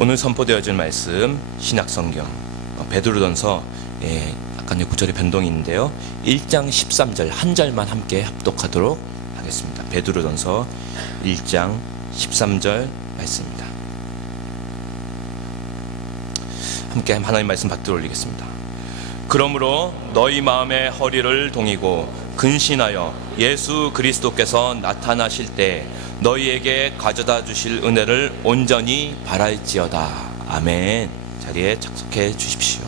오늘 선포되어질 말씀 신약성경 베드로전서 약간 구절의 변동이 있는데요, 1장 13절 한 절만 함께 합독하도록 하겠습니다. 베드로전서 1장 13절 말씀입니다. 함께 하나님 말씀 받들어 올리겠습니다. 그러므로 너희 마음의 허리를 동이고 근신하여 예수 그리스도께서 나타나실 때 너희에게 가져다 주실 은혜를 온전히 바랄지어다. 아멘. 자리에 착석해 주십시오.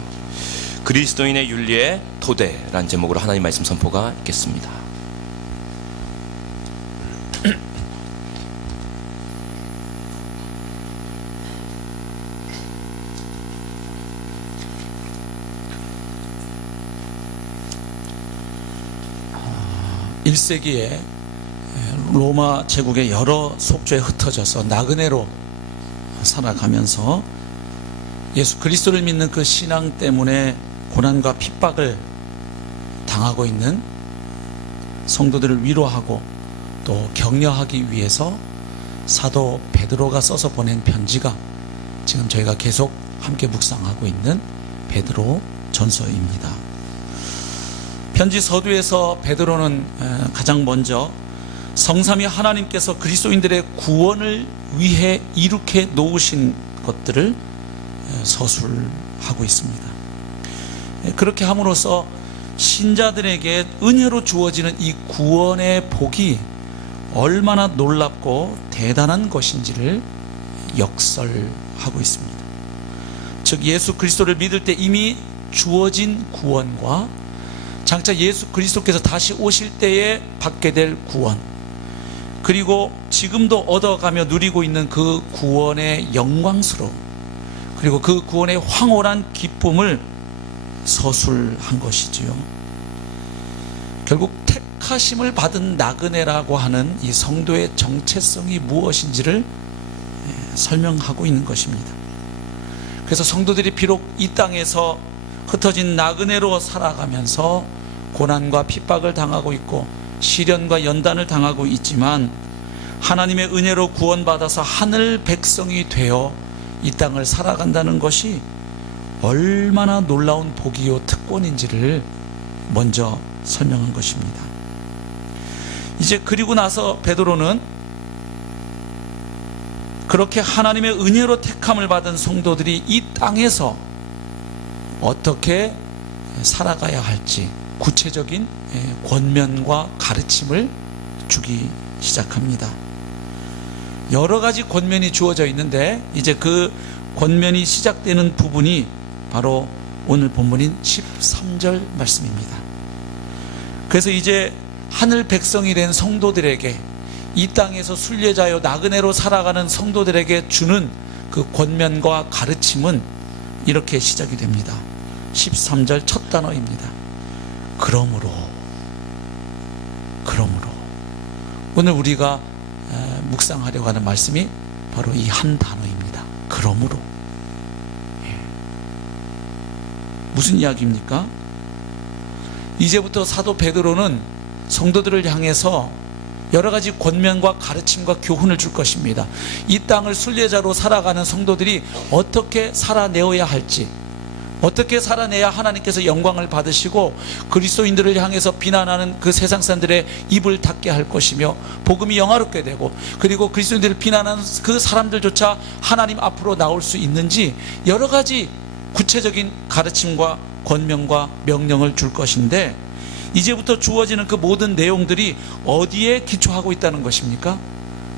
그리스도인의 윤리의 토대라는 제목으로 하나님 말씀 선포가 있겠습니다. (1세기에) 로마 제국의 여러 속초에 흩어져서 나그네로 살아가면서 예수 그리스도를 믿는 그 신앙 때문에 고난과 핍박을 당하고 있는 성도들을 위로하고 또 격려하기 위해서 사도 베드로가 써서 보낸 편지가 지금 저희가 계속 함께 묵상하고 있는 베드로 전서입니다. 편지 서두에서 베드로는 가장 먼저 성삼위 하나님께서 그리스도인들의 구원을 위해 이룩해 놓으신 것들을 서술하고 있습니다. 그렇게 함으로써 신자들에게 은혜로 주어지는 이 구원의 복이 얼마나 놀랍고 대단한 것인지를 역설하고 있습니다. 즉 예수 그리스도를 믿을 때 이미 주어진 구원과 장차 예수 그리스도께서 다시 오실 때에 받게 될 구원, 그리고 지금도 얻어가며 누리고 있는 그 구원의 영광스러움, 그리고 그 구원의 황홀한 기쁨을 서술한 것이지요. 결국 택하심을 받은 나그네라고 하는 이 성도의 정체성이 무엇인지를 설명하고 있는 것입니다. 그래서 성도들이 비록 이 땅에서 흩어진 나그네로 살아가면서 고난과 핍박을 당하고 있고 시련과 연단을 당하고 있지만 하나님의 은혜로 구원받아서 하늘 백성이 되어 이 땅을 살아간다는 것이 얼마나 놀라운 복이요 특권인지를 먼저 설명한 것입니다. 이제 그리고 나서 베드로는 그렇게 하나님의 은혜로 택함을 받은 성도들이 이 땅에서 어떻게 살아가야 할지 구체적인 권면과 가르침을 주기 시작합니다. 여러 가지 권면이 주어져 있는데 이제 그 권면이 시작되는 부분이 바로 오늘 본문인 13절 말씀입니다. 그래서 이제 하늘 백성이 된 성도들에게, 이 땅에서 순례자요 나그네로 살아가는 성도들에게 주는 그 권면과 가르침은 이렇게 시작이 됩니다. 13절 첫 단어입니다. 그러므로. 오늘 우리가 묵상하려고 하는 말씀이 바로 이 한 단어입니다. 그러므로. 무슨 이야기입니까? 이제부터 사도 베드로는 성도들을 향해서 여러 가지 권면과 가르침과 교훈을 줄 것입니다. 이 땅을 순례자로 살아가는 성도들이 어떻게 살아내어야 할지, 어떻게 살아내야 하나님께서 영광을 받으시고 그리스도인들을 향해서 비난하는 그 세상 사람들의 입을 닫게 할 것이며 복음이 영화롭게 되고, 그리고 그리스도인들을 비난하는 그 사람들조차 하나님 앞으로 나올 수 있는지 여러 가지 구체적인 가르침과 권면과 명령을 줄 것인데, 이제부터 주어지는 그 모든 내용들이 어디에 기초하고 있다는 것입니까?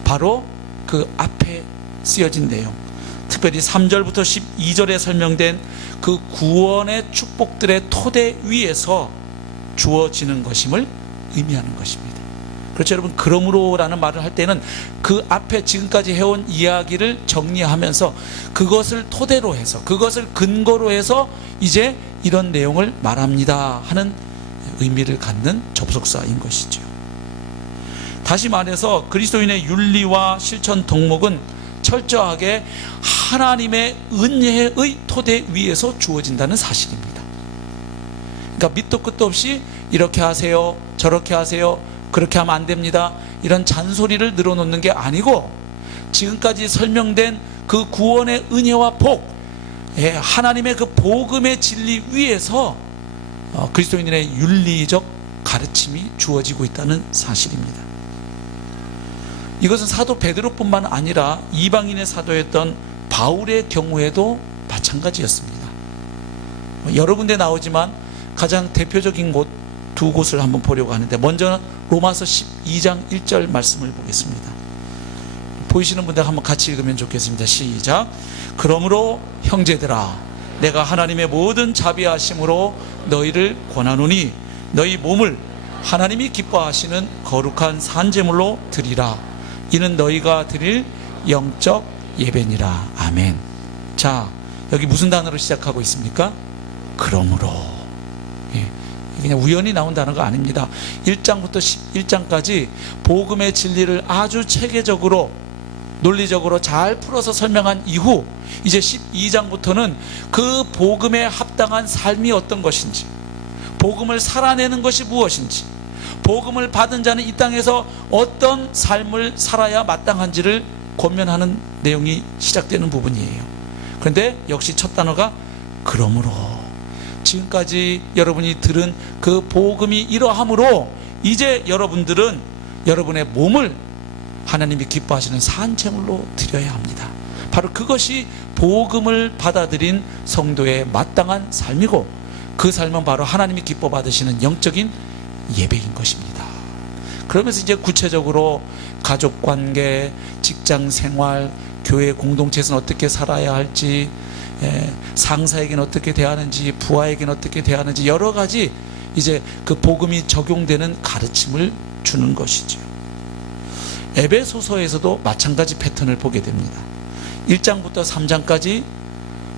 바로 그 앞에 쓰여진 내용, 특별히 3절부터 12절에 설명된 그 구원의 축복들의 토대 위에서 주어지는 것임을 의미하는 것입니다. 그렇죠, 여러분? 그러므로라는 말을 할 때는 그 앞에 지금까지 해온 이야기를 정리하면서 그것을 토대로 해서, 그것을 근거로 해서 이제 이런 내용을 말합니다 하는 의미를 갖는 접속사인 것이죠. 다시 말해서 그리스도인의 윤리와 실천 덕목은 철저하게 하나님의 은혜의 토대 위에서 주어진다는 사실입니다. 그러니까 밑도 끝도 없이 이렇게 하세요, 저렇게 하세요, 그렇게 하면 안 됩니다, 이런 잔소리를 늘어놓는 게 아니고 지금까지 설명된 그 구원의 은혜와 복, 하나님의 그 복음의 진리 위에서 그리스도인들의 윤리적 가르침이 주어지고 있다는 사실입니다. 이것은 사도 베드로뿐만 아니라 이방인의 사도였던 바울의 경우에도 마찬가지였습니다. 여러 군데 나오지만 가장 대표적인 곳 두 곳을 한번 보려고 하는데, 먼저 로마서 12장 1절 말씀을 보겠습니다. 보이시는 분들 한번 같이 읽으면 좋겠습니다. 시작. 그러므로 형제들아, 내가 하나님의 모든 자비하심으로 너희를 권하노니 너희 몸을 하나님이 기뻐하시는 거룩한 산제물로 드리라. 이는 너희가 드릴 영적 예배니라. 아멘. 자, 여기 무슨 단어로 시작하고 있습니까? 그러므로. 그냥 우연히 나온 단어가 아닙니다. 1장부터 11장까지 복음의 진리를 아주 체계적으로 논리적으로 잘 풀어서 설명한 이후, 이제 12장부터는 그 복음에 합당한 삶이 어떤 것인지, 복음을 살아내는 것이 무엇인지, 복음을 받은 자는 이 땅에서 어떤 삶을 살아야 마땅한지를 권면하는 내용이 시작되는 부분이에요. 그런데 역시 첫 단어가 그러므로. 지금까지 여러분이 들은 그 복음이 이러함으로 이제 여러분들은 여러분의 몸을 하나님이 기뻐하시는 산제물로 드려야 합니다. 바로 그것이 복음을 받아들인 성도의 마땅한 삶이고, 그 삶은 바로 하나님이 기뻐 받으시는 영적인 예배인 것입니다. 그러면서 이제 구체적으로 가족관계, 직장생활, 교회 공동체에서는 어떻게 살아야 할지, 상사에게는 어떻게 대하는지, 부하에게는 어떻게 대하는지, 여러 가지 이제 그 복음이 적용되는 가르침을 주는 것이죠. 에베소서에서도 마찬가지 패턴을 보게 됩니다. 1장부터 3장까지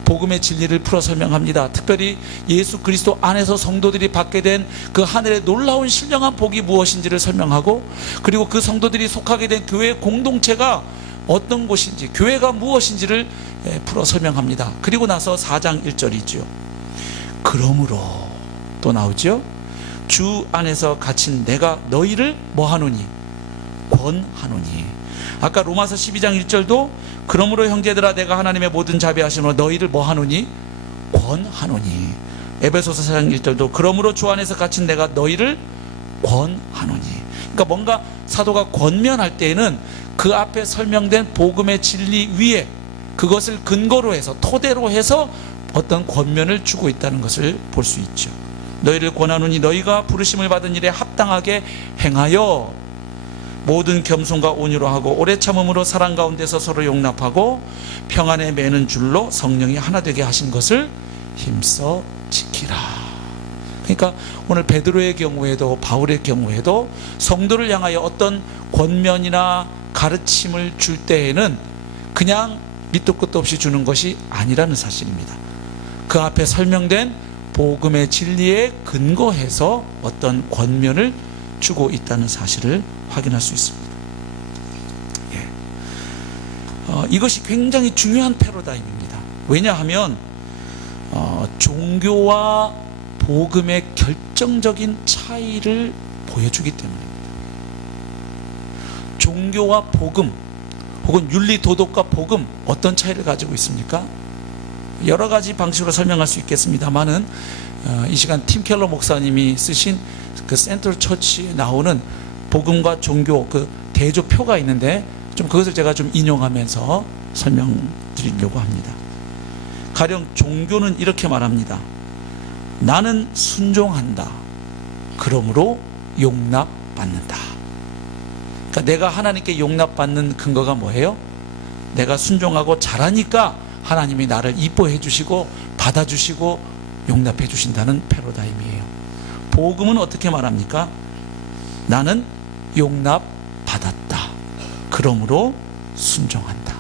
복음의 진리를 풀어 설명합니다. 특별히 예수 그리스도 안에서 성도들이 받게 된 그 하늘의 놀라운 신령한 복이 무엇인지를 설명하고, 그리고 그 성도들이 속하게 된 교회 공동체가 어떤 곳인지, 교회가 무엇인지를 풀어 설명합니다. 그리고 나서 4장 1절이죠. 그러므로 또 나오죠. 주 안에서 갇힌 내가 너희를 뭐하노니? 권하노니. 아까 로마서 12장 1절도 그러므로 형제들아, 내가 하나님의 모든 자비하심으로 너희를 뭐하노니? 권하노니. 에베소서 4장 1절도 그러므로 주 안에서 갇힌 내가 너희를 권하노니. 그러니까 뭔가 사도가 권면할 때에는 그 앞에 설명된 복음의 진리 위에 그것을 근거로 해서, 토대로 해서 어떤 권면을 주고 있다는 것을 볼 수 있죠. 너희를 권하노니 너희가 부르심을 받은 일에 합당하게 행하여 모든 겸손과 온유로 하고 오래 참음으로 사랑 가운데서 서로 용납하고 평안에 매는 줄로 성령이 하나 되게 하신 것을 힘써 지키라. 그러니까 오늘 베드로의 경우에도 바울의 경우에도 성도를 향하여 어떤 권면이나 가르침을 줄 때에는 그냥 밑도 끝도 없이 주는 것이 아니라는 사실입니다. 그 앞에 설명된 복음의 진리에 근거해서 어떤 권면을 주고 있다는 사실을 확인할 수 있습니다. 이것이 굉장히 중요한 패러다임입니다. 왜냐하면 종교와 복음의 결정적인 차이를 보여주기 때문입니다. 종교와 복음, 혹은 윤리 도덕과 복음, 어떤 차이를 가지고 있습니까? 여러 가지 방식으로 설명할 수 있겠습니다만은 이 시간 팀 켈러 목사님이 쓰신 그 센트럴 처치에 나오는 복음과 종교 그 대조표가 있는데, 좀 그것을 제가 좀 인용하면서 설명드리려고 합니다. 가령 종교는 이렇게 말합니다. 나는 순종한다. 그러므로 용납받는다. 그러니까 내가 하나님께 용납받는 근거가 뭐예요? 내가 순종하고 잘하니까 하나님이 나를 이뻐해 주시고 받아주시고 용납해 주신다는 패러다임이에요. 복음은 어떻게 말합니까? 나는 용납받았다. 그러므로 순종한다.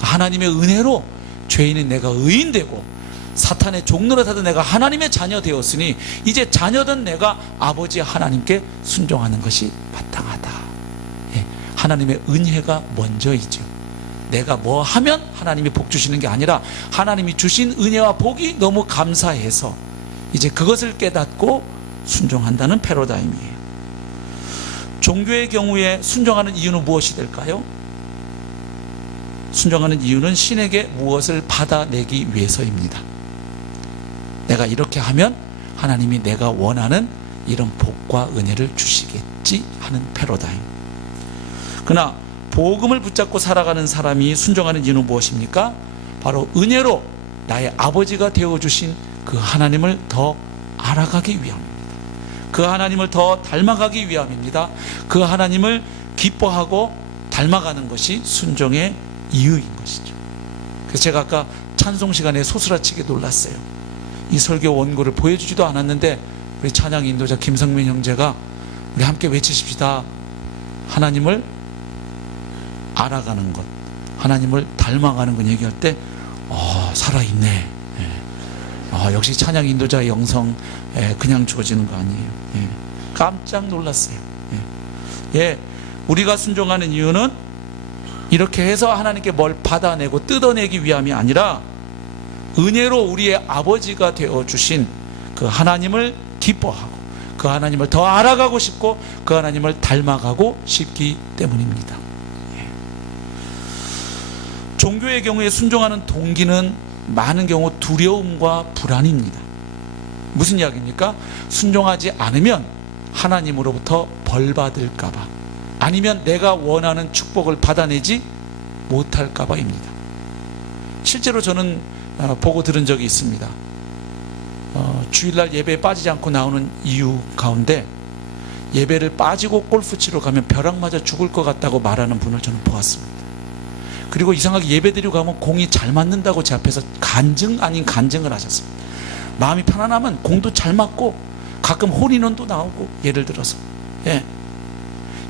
하나님의 은혜로 죄인인 내가 의인되고 사탄의 종노릇하던 내가 하나님의 자녀 되었으니 이제 자녀된 내가 아버지 하나님께 순종하는 것이 마땅하다. 하나님의 은혜가 먼저이죠. 내가 뭐 하면 하나님이 복 주시는 게 아니라 하나님이 주신 은혜와 복이 너무 감사해서 이제 그것을 깨닫고 순종한다는 패러다임이에요. 종교의 경우에 순종하는 이유는 무엇이 될까요? 순종하는 이유는 신에게 무엇을 받아내기 위해서입니다. 내가 이렇게 하면 하나님이 내가 원하는 이런 복과 은혜를 주시겠지 하는 패러다임. 그러나 복음을 붙잡고 살아가는 사람이 순종하는 이유는 무엇입니까? 바로 은혜로 나의 아버지가 되어주신 그 하나님을 더 알아가기 위함입니다. 그 하나님을 더 닮아가기 위함입니다. 그 하나님을 기뻐하고 닮아가는 것이 순종의 이유인 것이죠. 그래서 제가 아까 찬송 시간에 소스라치게 놀랐어요. 이 설교 원고를 보여주지도 않았는데 우리 찬양 인도자 김성민 형제가 우리 함께 외치십시다. 하나님을 알아가는 것, 하나님을 닮아가는 것 얘기할 때 살아있네. 역시 찬양 인도자의 영성 그냥 주어지는 거 아니에요. 깜짝 놀랐어요. 우리가 순종하는 이유는 이렇게 해서 하나님께 뭘 받아내고 뜯어내기 위함이 아니라 은혜로 우리의 아버지가 되어주신 그 하나님을 기뻐하고 그 하나님을 더 알아가고 싶고 그 하나님을 닮아가고 싶기 때문입니다. 종교의 경우에 순종하는 동기는 많은 경우 두려움과 불안입니다. 무슨 이야기입니까? 순종하지 않으면 하나님으로부터 벌 받을까봐, 아니면 내가 원하는 축복을 받아내지 못할까봐입니다. 실제로 저는 보고 들은 적이 있습니다. 주일날 예배에 빠지지 않고 나오는 이유 가운데 예배를 빠지고 골프 치러 가면 벼락 맞아 죽을 것 같다고 말하는 분을 저는 보았습니다. 그리고 이상하게 예배드리고 가면 공이 잘 맞는다고 제 앞에서 간증 아닌 간증을 하셨습니다. 마음이 편안하면 공도 잘 맞고 가끔 홀인원도 나오고, 예를 들어서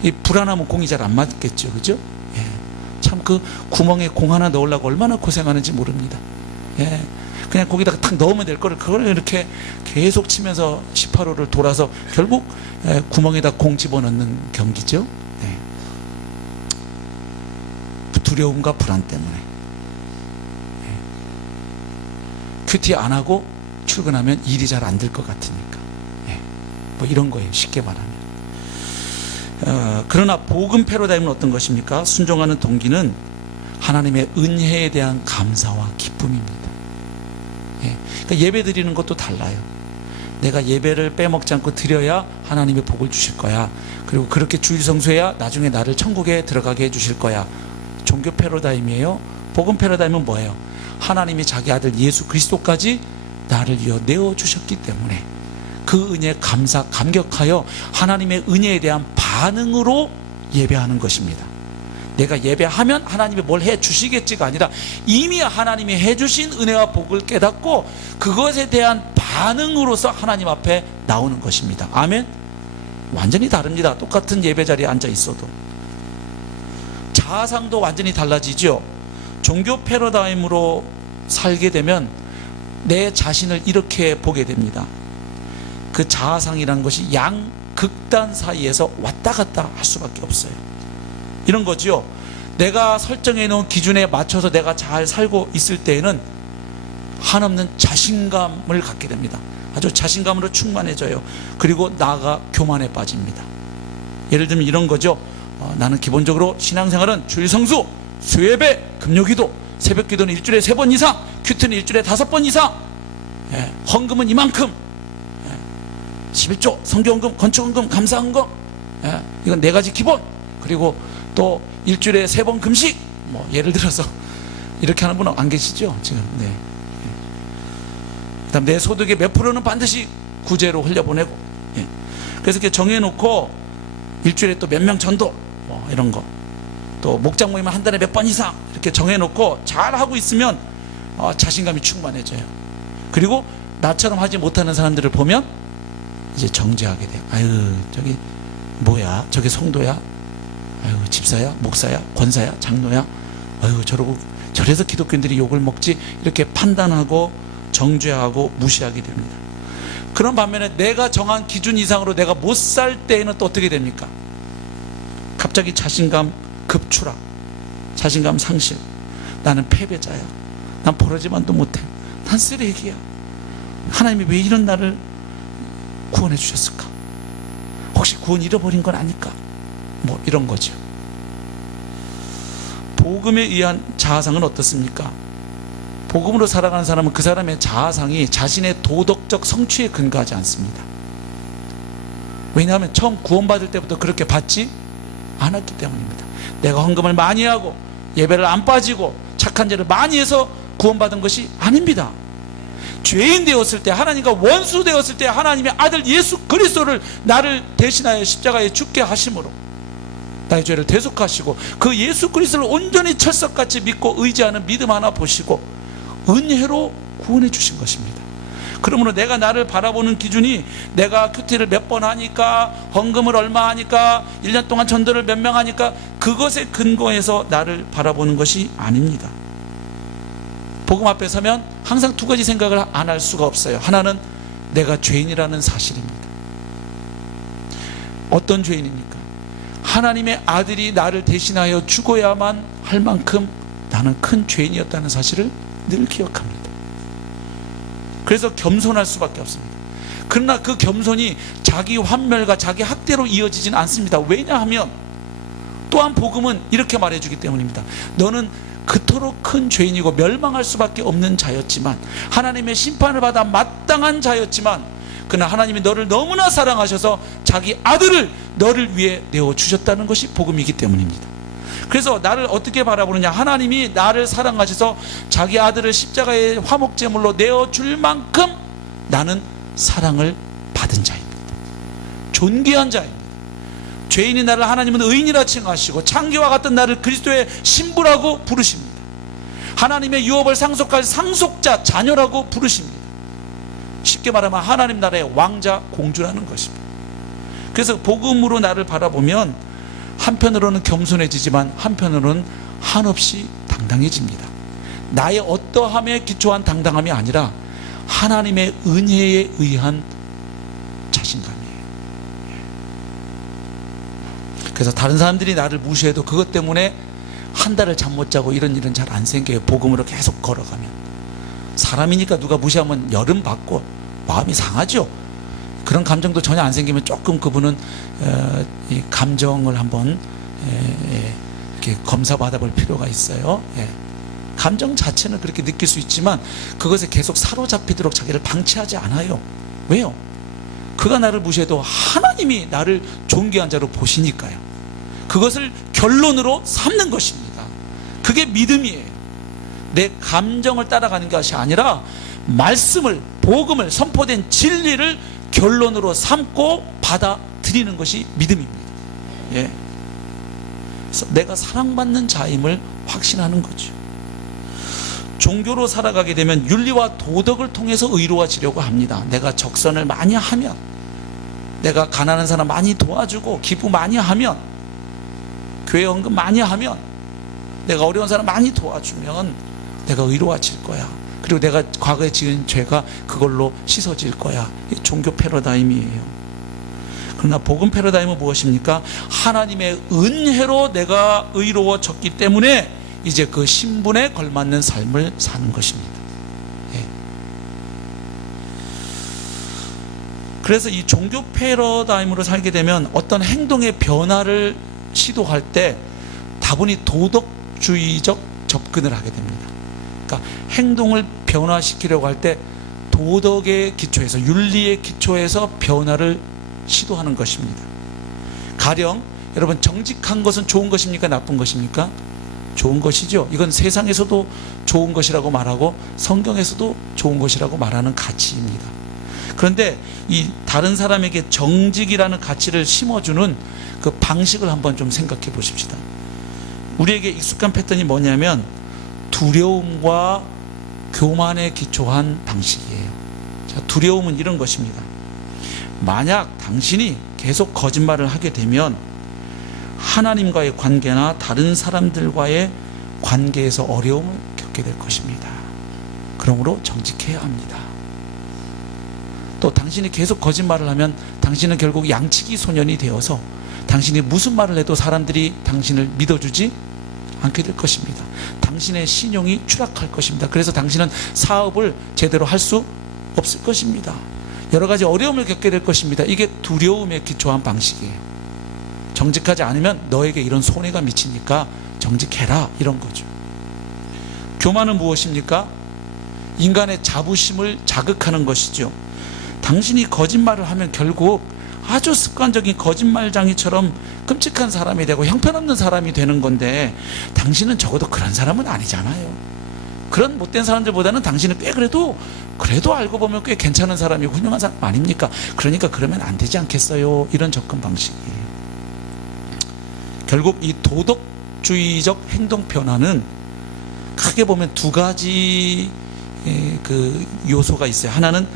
이 불안하면 공이 잘 안 맞겠죠, 그죠? 참 그 구멍에 공 하나 넣으려고 얼마나 고생하는지 모릅니다. 그냥 거기다가 탁 넣으면 될 거를 그걸 이렇게 계속 치면서 18호를 돌아서 결국 구멍에다 공 집어넣는 경기죠. 두려움과 불안 때문에 큐티 안 하고 출근하면 일이 잘 안 될 것 같으니까 뭐 이런 거예요, 쉽게 말하면. 그러나 복음 패러다임은 어떤 것입니까? 순종하는 동기는 하나님의 은혜에 대한 감사와 기쁨입니다. 그러니까 예배 드리는 것도 달라요. 내가 예배를 빼먹지 않고 드려야 하나님의 복을 주실 거야. 그리고 그렇게 주일 성수해야 나중에 나를 천국에 들어가게 해주실 거야. 종교 패러다임이에요. 복음 패러다임은 뭐예요? 하나님이 자기 아들 예수 그리스도까지 나를 위해 내어주셨기 때문에 그 은혜에 감격하여 하나님의 은혜에 대한 반응으로 예배하는 것입니다. 내가 예배하면 하나님이 뭘 해주시겠지가 아니라 이미 하나님이 해주신 은혜와 복을 깨닫고 그것에 대한 반응으로서 하나님 앞에 나오는 것입니다. 아멘? 완전히 다릅니다. 똑같은 예배 자리에 앉아 있어도 자아상도 완전히 달라지죠. 종교 패러다임으로 살게 되면 내 자신을 이렇게 보게 됩니다. 그 자아상이라는 것이 양극단 사이에서 왔다 갔다 할 수밖에 없어요. 이런 거죠. 내가 설정해 놓은 기준에 맞춰서 내가 잘 살고 있을 때에는 한없는 자신감을 갖게 됩니다. 아주 자신감으로 충만해져요. 그리고 나아가 교만에 빠집니다. 예를 들면 이런 거죠. 나는 기본적으로 신앙생활은 주일 성수, 수예배, 금요기도, 새벽기도는 일주일에 3번 이상, 큐트는 일주일에 5번 이상, 헌금은 이만큼, 11조, 성경헌금, 건축헌금, 감사헌금, 이건 4가지 기본. 그리고 또 일주일에 3번 금식, 뭐 예를 들어서 이렇게 하는 분은 안 계시죠 지금. 그다음 내 소득의 몇 프로는 반드시 구제로 흘려보내고, 그래서 이렇게 정해놓고 일주일에 또 몇 명 전도, 뭐 이런 거, 또 목장 모임은 한 달에 몇 번 이상 이렇게 정해놓고 잘 하고 있으면 자신감이 충만해져요. 그리고 나처럼 하지 못하는 사람들을 보면 이제 정죄하게 돼요. 아유, 저기 뭐야, 저게 성도야, 아유 집사야, 목사야, 권사야, 장로야, 아유 저러고 저래서 기독교인들이 욕을 먹지, 이렇게 판단하고 정죄하고 무시하게 됩니다. 그런 반면에 내가 정한 기준 이상으로 내가 못 살 때에는 또 어떻게 됩니까? 갑자기 자신감 급추락, 자신감 상실. 나는 패배자야, 난 버러지만도 못해, 난 쓰레기야, 하나님이 왜 이런 나를 구원해 주셨을까? 혹시 구원 잃어버린 건 아닐까? 뭐 이런 거죠. 복음에 의한 자아상은 어떻습니까? 복음으로 살아가는 사람은 그 사람의 자아상이 자신의 도덕적 성취에 근거하지 않습니다. 왜냐하면 처음 구원받을 때부터 그렇게 받지 않았기 때문입니다. 내가 헌금을 많이 하고 예배를 안 빠지고 착한 죄를 많이 해서 구원받은 것이 아닙니다. 죄인 되었을 때, 하나님과 원수 되었을 때 하나님의 아들 예수 그리스도를 나를 대신하여 십자가에 죽게 하심으로 나의 죄를 대속하시고 그 예수 그리스도를 온전히 철석같이 믿고 의지하는 믿음 하나 보시고 은혜로 구원해 주신 것입니다. 그러므로 내가 나를 바라보는 기준이 내가 큐티를 몇 번 하니까, 헌금을 얼마 하니까, 1년 동안 전도를 몇 명 하니까 그것에 근거해서 나를 바라보는 것이 아닙니다. 복음 앞에 서면 항상 두 가지 생각을 안 할 수가 없어요. 하나는 내가 죄인이라는 사실입니다. 어떤 죄인입니까? 하나님의 아들이 나를 대신하여 죽어야만 할 만큼 나는 큰 죄인이었다는 사실을 늘 기억합니다. 그래서 겸손할 수밖에 없습니다. 그러나 그 겸손이 자기 환멸과 자기 학대로 이어지진 않습니다. 왜냐하면 또한 복음은 이렇게 말해주기 때문입니다. 너는 그토록 큰 죄인이고 멸망할 수밖에 없는 자였지만, 하나님의 심판을 받아 마땅한 자였지만, 그러나 하나님이 너를 너무나 사랑하셔서 자기 아들을 너를 위해 내어주셨다는 것이 복음이기 때문입니다. 그래서 나를 어떻게 바라보느냐? 하나님이 나를 사랑하셔서 자기 아들을 십자가의 화목제물로 내어줄 만큼 나는 사랑을 받은 자입니다. 존귀한 자입니다. 죄인인 나를 하나님은 의인이라 칭하시고 창기와 같은 나를 그리스도의 신부라고 부르십니다. 하나님의 유업을 상속할 상속자, 자녀라고 부르십니다. 쉽게 말하면 하나님 나라의 왕자, 공주라는 것입니다. 그래서 복음으로 나를 바라보면 한편으로는 겸손해지지만 한편으로는 한없이 당당해집니다. 나의 어떠함에 기초한 당당함이 아니라 하나님의 은혜에 의한 자신감이에요. 그래서 다른 사람들이 나를 무시해도 그것 때문에 한 달을 잠 못 자고 이런 일은 잘 안 생겨요. 복음으로 계속 걸어가면. 사람이니까 누가 무시하면 열은 받고 마음이 상하죠. 그런 감정도 전혀 안 생기면 조금 그분은 이 감정을 한번 이렇게 검사 받아볼 필요가 있어요. 감정 자체는 그렇게 느낄 수 있지만 그것에 계속 사로잡히도록 자기를 방치하지 않아요. 왜요? 그가 나를 무시해도 하나님이 나를 존귀한 자로 보시니까요. 그것을 결론으로 삼는 것입니다. 그게 믿음이에요. 내 감정을 따라가는 것이 아니라 말씀을, 복음을, 선포된 진리를 결론으로 삼고 받아들이는 것이 믿음입니다. 그래서 내가 사랑받는 자임을 확신하는 거죠. 종교로 살아가게 되면 윤리와 도덕을 통해서 의로워지려고 합니다. 내가 적선을 많이 하면, 내가 가난한 사람 많이 도와주고 기부 많이 하면, 교회 헌금 많이 하면, 내가 어려운 사람 많이 도와주면 내가 의로워질 거야. 그리고 내가 과거에 지은 죄가 그걸로 씻어질 거야. 이게 종교 패러다임이에요. 그러나 복음 패러다임은 무엇입니까? 하나님의 은혜로 내가 의로워졌기 때문에 이제 그 신분에 걸맞는 삶을 사는 것입니다. 그래서 이 종교 패러다임으로 살게 되면 어떤 행동의 변화를 시도할 때 다분히 도덕주의적 접근을 하게 됩니다. 그러니까 행동을 변화시키려고 할 때 도덕의 기초에서, 윤리의 기초에서 변화를 시도하는 것입니다. 가령 여러분, 정직한 것은 좋은 것입니까? 나쁜 것입니까? 좋은 것이죠. 이건 세상에서도 좋은 것이라고 말하고 성경에서도 좋은 것이라고 말하는 가치입니다. 그런데 이 다른 사람에게 정직이라는 가치를 심어주는 그 방식을 한번 좀 생각해 보십시다. 우리에게 익숙한 패턴이 뭐냐면 두려움과 교만에 기초한 방식이에요. 자, 두려움은 이런 것입니다. 만약 당신이 계속 거짓말을 하게 되면 하나님과의 관계나 다른 사람들과의 관계에서 어려움을 겪게 될 것입니다. 그러므로 정직해야 합니다. 또 당신이 계속 거짓말을 하면 당신은 결국 양치기 소년이 되어서 당신이 무슨 말을 해도 사람들이 당신을 믿어주지 않게 될 것입니다. 당신의 신용이 추락할 것입니다. 그래서 당신은 사업을 제대로 할 수 없을 것입니다. 여러 가지 어려움을 겪게 될 것입니다. 이게 두려움에 기초한 방식이에요. 정직하지 않으면 너에게 이런 손해가 미치니까 정직해라, 이런 거죠. 교만은 무엇입니까? 인간의 자부심을 자극하는 것이죠. 당신이 거짓말을 하면 결국 아주 습관적인 거짓말장이처럼 끔찍한 사람이 되고 형편없는 사람이 되는 건데, 당신은 적어도 그런 사람은 아니잖아요. 그런 못된 사람들보다는 당신은 꽤 그래도 알고 보면 꽤 괜찮은 사람이고 훌륭한 사람 아닙니까? 그러니까 그러면 안 되지 않겠어요? 이런 접근 방식이에요. 결국 이 도덕주의적 행동 변화는 크게 보면 두 가지 그 요소가 있어요. 하나는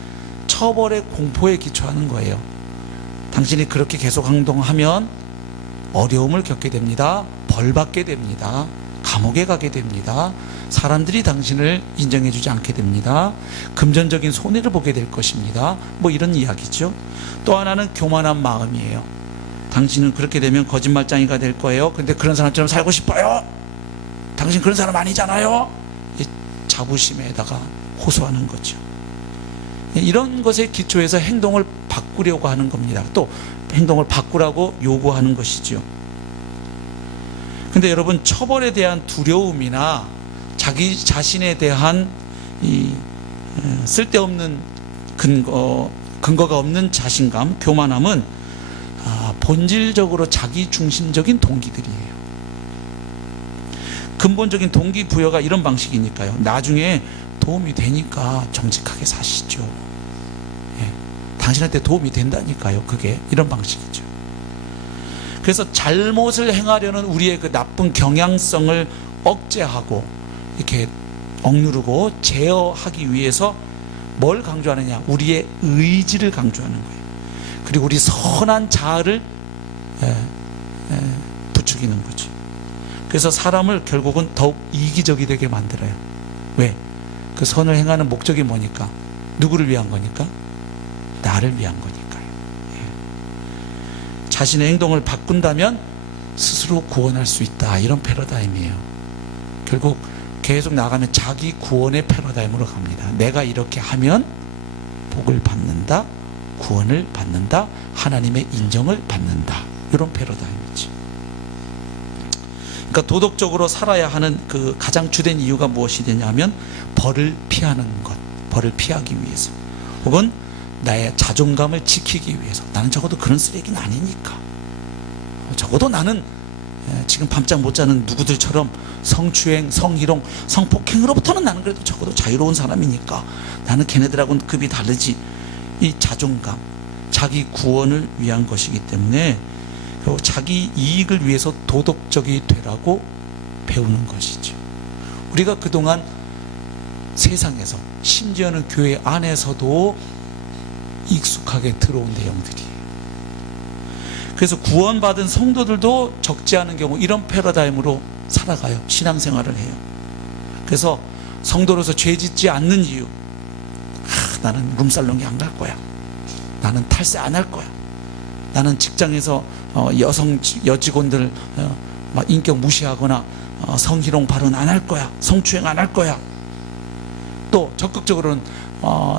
처벌의 공포에 기초하는 거예요. 당신이 그렇게 계속 행동하면 어려움을 겪게 됩니다. 벌 받게 됩니다. 감옥에 가게 됩니다. 사람들이 당신을 인정해주지 않게 됩니다. 금전적인 손해를 보게 될 것입니다. 뭐 이런 이야기죠. 또 하나는 교만한 마음이에요. 당신은 그렇게 되면 거짓말장이가 될 거예요. 근데 그런 사람처럼 살고 싶어요. 당신 그런 사람 아니잖아요. 이 자부심에다가 호소하는 거죠. 이런 것에 기초해서 행동을 바꾸려고 하는 겁니다. 또 행동을 바꾸라고 요구하는 것이죠. 근데 여러분, 처벌에 대한 두려움이나 자기 자신에 대한 이 쓸데없는 근거가 없는 자신감, 교만함은 본질적으로 자기 중심적인 동기들이에요. 근본적인 동기부여가 이런 방식이니까요. 나중에 도움이 되니까 정직하게 사시죠. 예. 당신한테 도움이 된다니까요. 그게 이런 방식이죠. 그래서 잘못을 행하려는 우리의 그 나쁜 경향성을 억제하고 이렇게 억누르고 제어하기 위해서 뭘 강조하느냐? 우리의 의지를 강조하는 거예요. 그리고 우리 선한 자아를 부추기는 거죠. 그래서 사람을 결국은 더욱 이기적이 되게 만들어요. 왜? 그 선을 행하는 목적이 뭐니까? 누구를 위한 거니까? 나를 위한 거니까요. 예. 자신의 행동을 바꾼다면 스스로 구원할 수 있다, 이런 패러다임이에요. 결국 계속 나가면 자기 구원의 패러다임으로 갑니다. 내가 이렇게 하면 복을 받는다, 구원을 받는다, 하나님의 인정을 받는다, 이런 패러다임이지. 그러니까 도덕적으로 살아야 하는 그 가장 주된 이유가 무엇이 되냐면 벌을 피하는 것, 벌을 피하기 위해서, 혹은 나의 자존감을 지키기 위해서. 나는 적어도 그런 쓰레기는 아니니까, 적어도 나는 지금 밤잠 못 자는 누구들처럼 성추행, 성희롱, 성폭행으로부터는 나는 그래도 적어도 자유로운 사람이니까, 나는 걔네들하고는 급이 다르지. 이 자존감, 자기 구원을 위한 것이기 때문에 자기 이익을 위해서 도덕적이 되라고 배우는 것이죠. 우리가 그동안 세상에서, 심지어는 교회 안에서도 익숙하게 들어온 내용들이에요. 그래서 구원받은 성도들도 적지 않은 경우 이런 패러다임으로 살아가요. 신앙생활을 해요. 그래서 성도로서 죄 짓지 않는 이유, 나는 룸살롱이 안 갈 거야, 나는 탈세 안 할 거야, 나는 직장에서 여직원들 막 인격 무시하거나 성희롱 발언 안 할 거야, 성추행 안 할 거야. 또 적극적으로는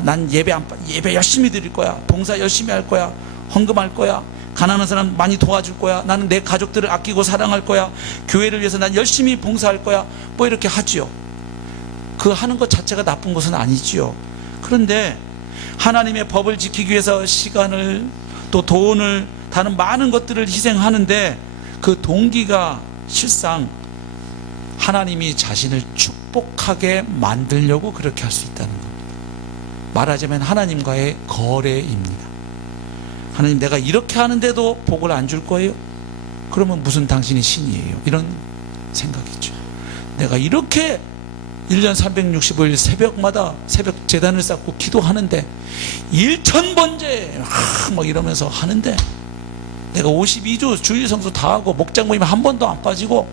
난 예배 열심히 드릴 거야, 봉사 열심히 할 거야, 헌금할 거야, 가난한 사람 많이 도와줄 거야, 나는 내 가족들을 아끼고 사랑할 거야, 교회를 위해서 난 열심히 봉사할 거야, 뭐 이렇게 하지요. 그 하는 것 자체가 나쁜 것은 아니지요. 그런데 하나님의 법을 지키기 위해서 시간을, 또 돈을, 다른 많은 것들을 희생하는데 그 동기가 실상 하나님이 자신을 축복하게 만들려고 그렇게 할 수 있다는 겁니다. 말하자면 하나님과의 거래입니다. 하나님, 내가 이렇게 하는데도 복을 안 줄 거예요? 그러면 무슨 당신이 신이에요? 이런 생각이죠. 내가 이렇게 1년 365일 새벽마다 새벽 제단을 쌓고 기도하는데 1,000번째 막 이러면서 하는데, 내가 52주 주일 성수 다 하고 목장 모임 한 번도 안 빠지고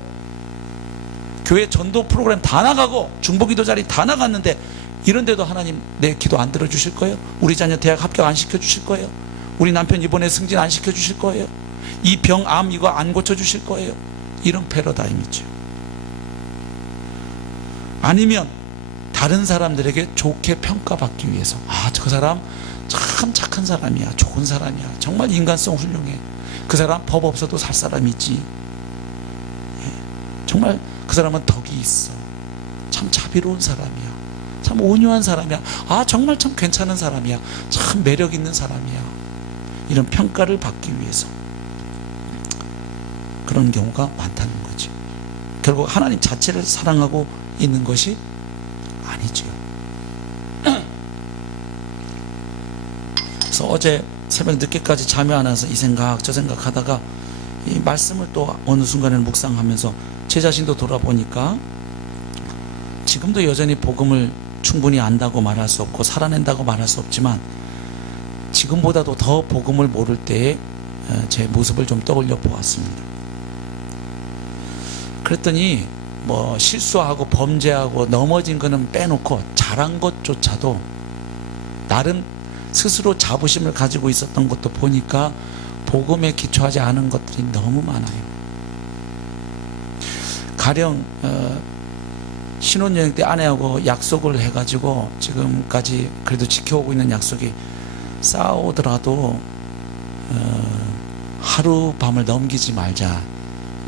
교회 전도 프로그램 다 나가고 중보기도 자리 다 나갔는데, 이런데도 하나님 내 기도 안 들어주실 거예요? 우리 자녀 대학 합격 안 시켜주실 거예요? 우리 남편 이번에 승진 안 시켜주실 거예요? 이 병, 암 이거 안 고쳐주실 거예요? 이런 패러다임이죠. 아니면 다른 사람들에게 좋게 평가받기 위해서, 저 사람 참 착한 사람이야, 좋은 사람이야, 정말 인간성 훌륭해, 그 사람 법 없어도 살 사람이지, 정말 그 사람은 덕이 있어. 참 자비로운 사람이야. 참 온유한 사람이야. 아, 정말 참 괜찮은 사람이야. 참 매력 있는 사람이야. 이런 평가를 받기 위해서 그런 경우가 많다는 거지. 결국 하나님 자체를 사랑하고 있는 것이 아니죠. 그래서 어제 새벽 늦게까지 잠이 안 와서 이 생각 저 생각 하다가 이 말씀을 또 어느 순간에는 묵상하면서 제 자신도 돌아보니까 지금도 여전히 복음을 충분히 안다고 말할 수 없고 살아낸다고 말할 수 없지만 지금보다도 더 복음을 모를 때의 제 모습을 좀 떠올려 보았습니다. 그랬더니 뭐 실수하고 범죄하고 넘어진 거는 빼놓고 잘한 것조차도 나름 스스로 자부심을 가지고 있었던 것도 보니까 복음에 기초하지 않은 것들이 너무 많아요. 가령 신혼여행 때 아내하고 약속을 해가지고 지금까지 그래도 지켜오고 있는 약속이 싸우더라도 하루 밤을 넘기지 말자.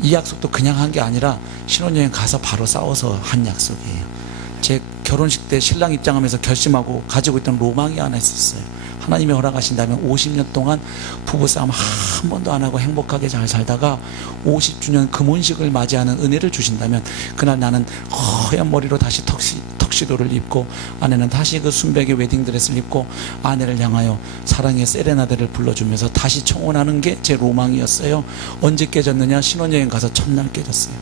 이 약속도 그냥 한 게 아니라 신혼여행 가서 바로 싸워서 한 약속이에요. 제 결혼식 때 신랑 입장하면서 결심하고 가지고 있던 로망이 하나 있었어요. 하나님이 허락하신다면 50년 동안 부부싸움 한 번도 안 하고 행복하게 잘 살다가 50주년 금혼식을 맞이하는 은혜를 주신다면 그날 나는 허연 머리로 다시 턱시도를 입고 아내는 다시 그 순백의 웨딩드레스를 입고 아내를 향하여 사랑의 세레나데를 불러주면서 다시 청혼하는 게 제 로망이었어요. 언제 깨졌느냐? 신혼여행 가서 첫날 깨졌어요.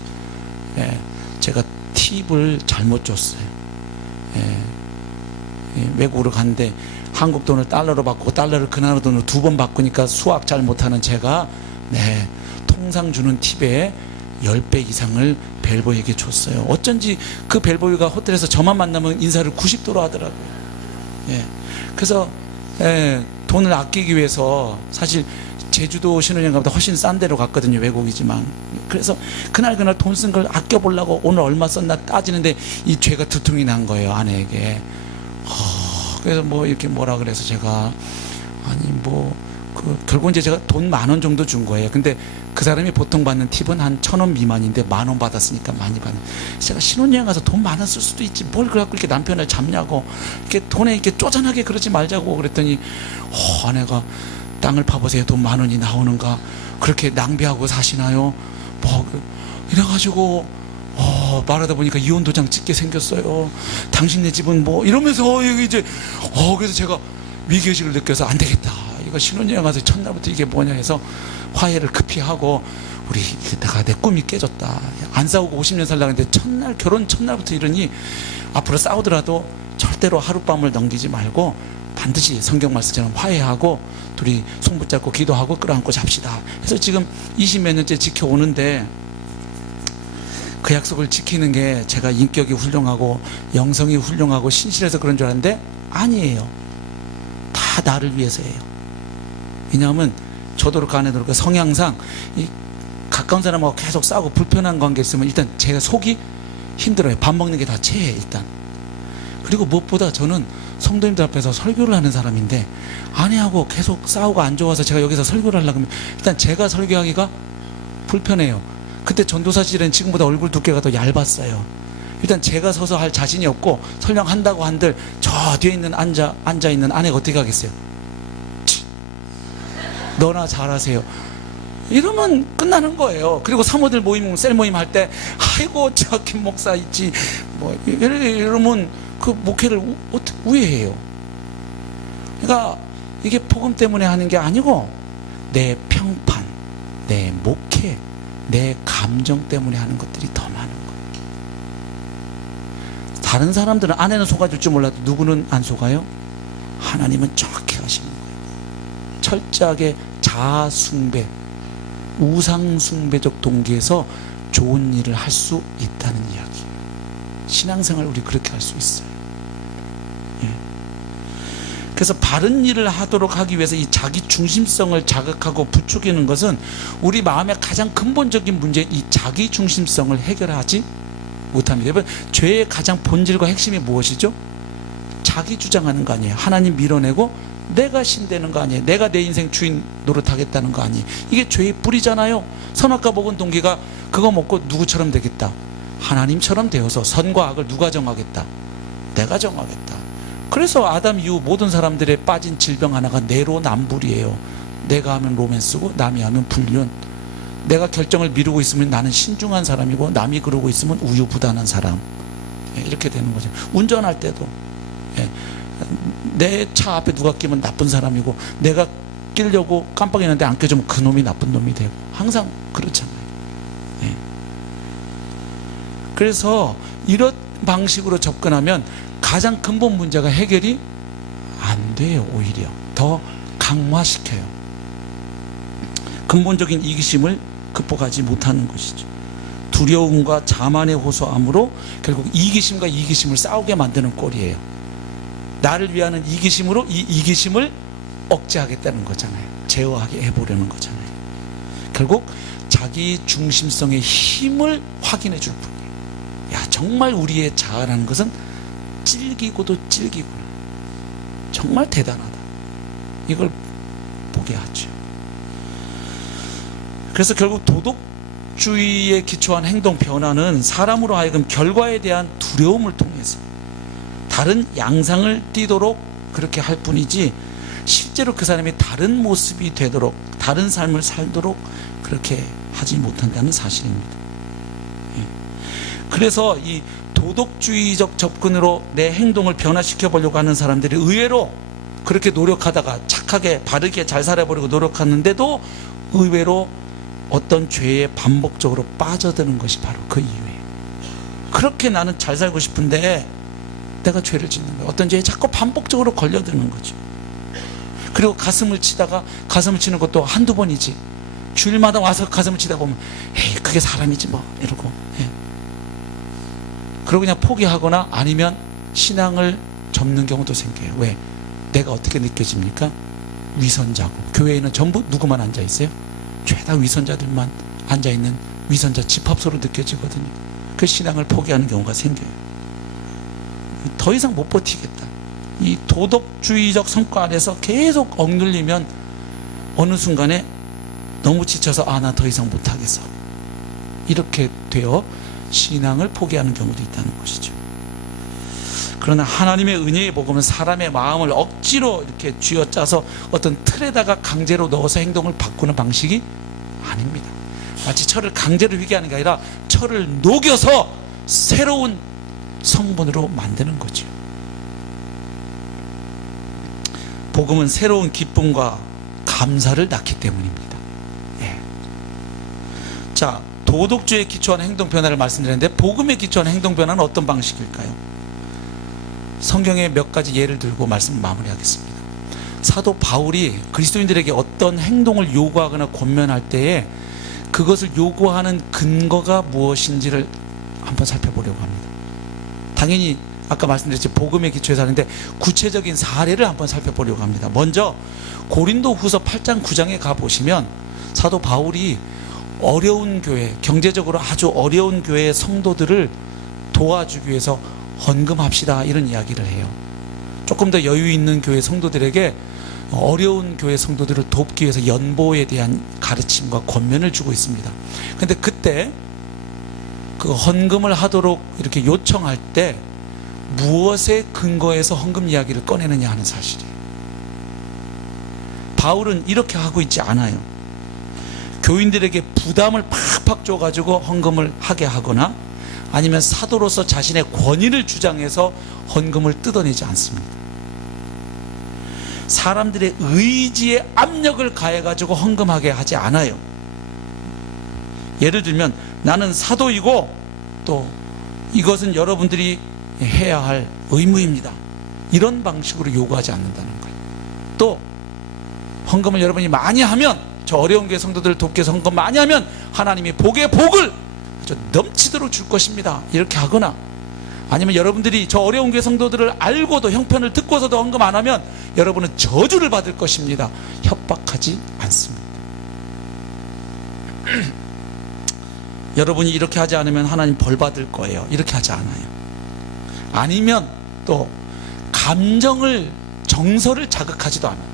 예, 제가 팁을 잘못 줬어요. 외국으로 갔는데 한국 돈을 달러로 바꾸고 달러를 그 나라 돈으로 2번 바꾸니까 수학 잘 못하는 제가 통상 주는 팁에 10배 이상을 벨보이에게 줬어요. 어쩐지 그 벨보이가 호텔에서 저만 만나면 인사를 90도로 하더라고요. 그래서 돈을 아끼기 위해서 사실 제주도 신혼여행 가보다 훨씬 싼 데로 갔거든요. 외국이지만. 그래서 그날 돈 쓴 걸 아껴보려고 오늘 얼마 썼나 따지는데 이 죄가 두통이 난 거예요. 아내에게. 그래서 뭐 이렇게 뭐라 그래서 제가 결국 이제 제가 돈 10,000원 정도 준 거예요. 근데 그 사람이 보통 받는 팁은 한 1,000원 미만인데 10,000원 받았으니까 많이 받는. 제가 신혼여행 가서 돈 많아 쓸 수도 있지 뭘 그래갖고 이렇게 남편을 잡냐고 이렇게 돈에 이렇게 쪼잔하게 그러지 말자고 그랬더니 아내가 땅을 파보세요. 돈 10,000원이 나오는가 그렇게 낭비하고 사시나요? 이래가지고 말하다 보니까 이혼 도장 찍게 생겼어요. 당신네 집은 뭐 이러면서 이제 그래서 제가 위기의식을 느껴서 안 되겠다. 이거 신혼여행 가서 첫날부터 이게 뭐냐 해서 화해를 급히 하고 우리 이러다가 내 꿈이 깨졌다. 안 싸우고 50년 살려고 했는데 결혼 첫날부터 이러니 앞으로 싸우더라도 절대로 하룻밤을 넘기지 말고 반드시 성경 말씀처럼 화해하고 둘이 손 붙잡고 기도하고 끌어안고 잡시다. 그래서 지금 20몇 년째 지켜오는데 그 약속을 지키는 게 제가 인격이 훌륭하고 영성이 훌륭하고 신실해서 그런 줄 알았는데 아니에요. 다 나를 위해서예요. 왜냐하면 저도 그렇고 아내도 그렇고 성향상 이 가까운 사람하고 계속 싸우고 불편한 관계 있으면 일단 제가 속이 힘들어요. 밥 먹는 게 다 체해 일단. 그리고 무엇보다 저는 성도님들 앞에서 설교를 하는 사람인데 아내하고 계속 싸우고 안 좋아서 제가 여기서 설교를 하려고 하면 일단 제가 설교하기가 불편해요. 그때 전도사실은 지금보다 얼굴 두께가 더 얇았어요. 일단 제가 서서 할 자신이 없고 설령 한다고 한들 저 뒤에 있는 앉아있는 아내가 어떻게 하겠어요? 너나 잘하세요. 이러면 끝나는 거예요. 그리고 사모들 모임, 셀 모임 할 때 아이고 저 김 목사 있지 뭐 이러면 그 목회를 우회해요. 그러니까 이게 복음 때문에 하는 게 아니고 내 평판, 내 목회, 내 감정 때문에 하는 것들이 더 많은 거예요. 다른 사람들은 아내는 속아줄 줄 몰라도 누구는 안 속아요? 하나님은 정확히 하시는 거예요. 철저하게 자아숭배, 우상숭배적 동기에서 좋은 일을 할 수 있다는 이야기. 신앙생활 우리 그렇게 할 수 있어요. 그래서 바른 일을 하도록 하기 위해서 이 자기 중심성을 자극하고 부추기는 것은 우리 마음의 가장 근본적인 문제인 이 자기 중심성을 해결하지 못합니다. 여러분, 죄의 가장 본질과 핵심이 무엇이죠? 자기 주장하는 거 아니에요. 하나님 밀어내고 내가 신되는 거 아니에요. 내가 내 인생 주인 노릇하겠다는 거 아니에요. 이게 죄의 뿌리잖아요. 선악과 먹은 동기가 그거 먹고 누구처럼 되겠다. 하나님처럼 되어서 선과 악을 누가 정하겠다. 내가 정하겠다. 그래서 아담 이후 모든 사람들의 빠진 질병 하나가 내로남불이에요. 내가 하면 로맨스고 남이 하면 불륜. 내가 결정을 미루고 있으면 나는 신중한 사람이고 남이 그러고 있으면 우유부단한 사람. 이렇게 되는 거죠. 운전할 때도 내 차 앞에 누가 끼면 나쁜 사람이고 내가 끼려고 깜빡이는데 안 껴주면 그 놈이 나쁜 놈이 되고 항상 그렇잖아요. 그래서 이런 방식으로 접근하면 가장 근본 문제가 해결이 안 돼요. 오히려 더 강화시켜요. 근본적인 이기심을 극복하지 못하는 것이죠. 두려움과 자만의 호소함으로 결국 이기심과 이기심을 싸우게 만드는 꼴이에요. 나를 위하는 이기심으로 이 이기심을 억제하겠다는 거잖아요. 제어하게 해보려는 거잖아요. 결국 자기 중심성의 힘을 확인해 줄 뿐이에요. 야, 정말 우리의 자아라는 것은 찔기고도 찔기구나. 정말 대단하다. 이걸 보게 하죠. 그래서 결국 도덕주의에 기초한 행동 변화는 사람으로 하여금 결과에 대한 두려움을 통해서 다른 양상을 띠도록 그렇게 할 뿐이지 실제로 그 사람이 다른 모습이 되도록 다른 삶을 살도록 그렇게 하지 못한다는 사실입니다. 그래서 이 도덕주의적 접근으로 내 행동을 변화시켜 보려고 하는 사람들이 의외로 그렇게 노력하다가 착하게 바르게 잘 살아보려고 노력하는데도 의외로 어떤 죄에 반복적으로 빠져드는 것이 바로 그 이유예요. 그렇게 나는 잘 살고 싶은데 내가 죄를 짓는 거예요. 어떤 죄에 자꾸 반복적으로 걸려드는 거죠. 그리고 가슴을 치다가 가슴을 치는 것도 한두 번이지 주일마다 와서 가슴을 치다 보면 에이 그게 사람이지 뭐 이러고 그러고 그냥 포기하거나 아니면 신앙을 접는 경우도 생겨요. 왜? 내가 어떻게 느껴집니까? 위선자고. 교회에는 전부 누구만 앉아있어요? 죄다 위선자들만 앉아있는 위선자 집합소로 느껴지거든요. 그 신앙을 포기하는 경우가 생겨요. 더 이상 못 버티겠다. 이 도덕주의적 성과 안에서 계속 억눌리면 어느 순간에 너무 지쳐서 아, 나 더 이상 못하겠어. 이렇게 되어 신앙을 포기하는 경우도 있다는 것이죠. 그러나 하나님의 은혜의 복음은 사람의 마음을 억지로 이렇게 쥐어짜서 어떤 틀에다가 강제로 넣어서 행동을 바꾸는 방식이 아닙니다. 마치 철을 강제로 휘게 하는 게 아니라 철을 녹여서 새로운 성분으로 만드는 거죠. 복음은 새로운 기쁨과 감사를 낳기 때문입니다. 자, 도덕주의에 기초한 행동 변화를 말씀드렸는데 복음에 기초한 행동 변화는 어떤 방식일까요? 성경의 몇 가지 예를 들고 말씀을 마무리하겠습니다. 사도 바울이 그리스도인들에게 어떤 행동을 요구하거나 권면할 때에 그것을 요구하는 근거가 무엇인지를 한번 살펴보려고 합니다. 당연히 아까 말씀드렸지 복음의 기초에서 하는데 구체적인 사례를 한번 살펴보려고 합니다. 먼저 고린도 후서 8장 9장에 가보시면 사도 바울이 어려운 교회, 경제적으로 아주 어려운 교회의 성도들을 도와주기 위해서 헌금합시다 이런 이야기를 해요. 조금 더 여유 있는 교회 성도들에게 어려운 교회 성도들을 돕기 위해서 연보에 대한 가르침과 권면을 주고 있습니다. 그런데 그때 그 헌금을 하도록 이렇게 요청할 때 무엇에 근거해서 헌금 이야기를 꺼내느냐 하는 사실이에요. 바울은 이렇게 하고 있지 않아요. 교인들에게 부담을 팍팍 줘가지고 헌금을 하게 하거나 아니면 사도로서 자신의 권위를 주장해서 헌금을 뜯어내지 않습니다. 사람들의 의지에 압력을 가해가지고 헌금하게 하지 않아요. 예를 들면 나는 사도이고 또 이것은 여러분들이 해야 할 의무입니다. 이런 방식으로 요구하지 않는다는 거예요. 또 헌금을 여러분이 많이 하면 저 어려운 교회 성도들을 돕기 위해서 헌금 많이 하면 하나님이 복의 복을 아주 넘치도록 줄 것입니다. 이렇게 하거나 아니면 여러분들이 저 어려운 교회 성도들을 알고도 형편을 듣고서도 헌금 안 하면 여러분은 저주를 받을 것입니다. 협박하지 않습니다. 여러분이 이렇게 하지 않으면 하나님 벌 받을 거예요. 이렇게 하지 않아요. 아니면 또 감정을 정서를 자극하지도 않아요.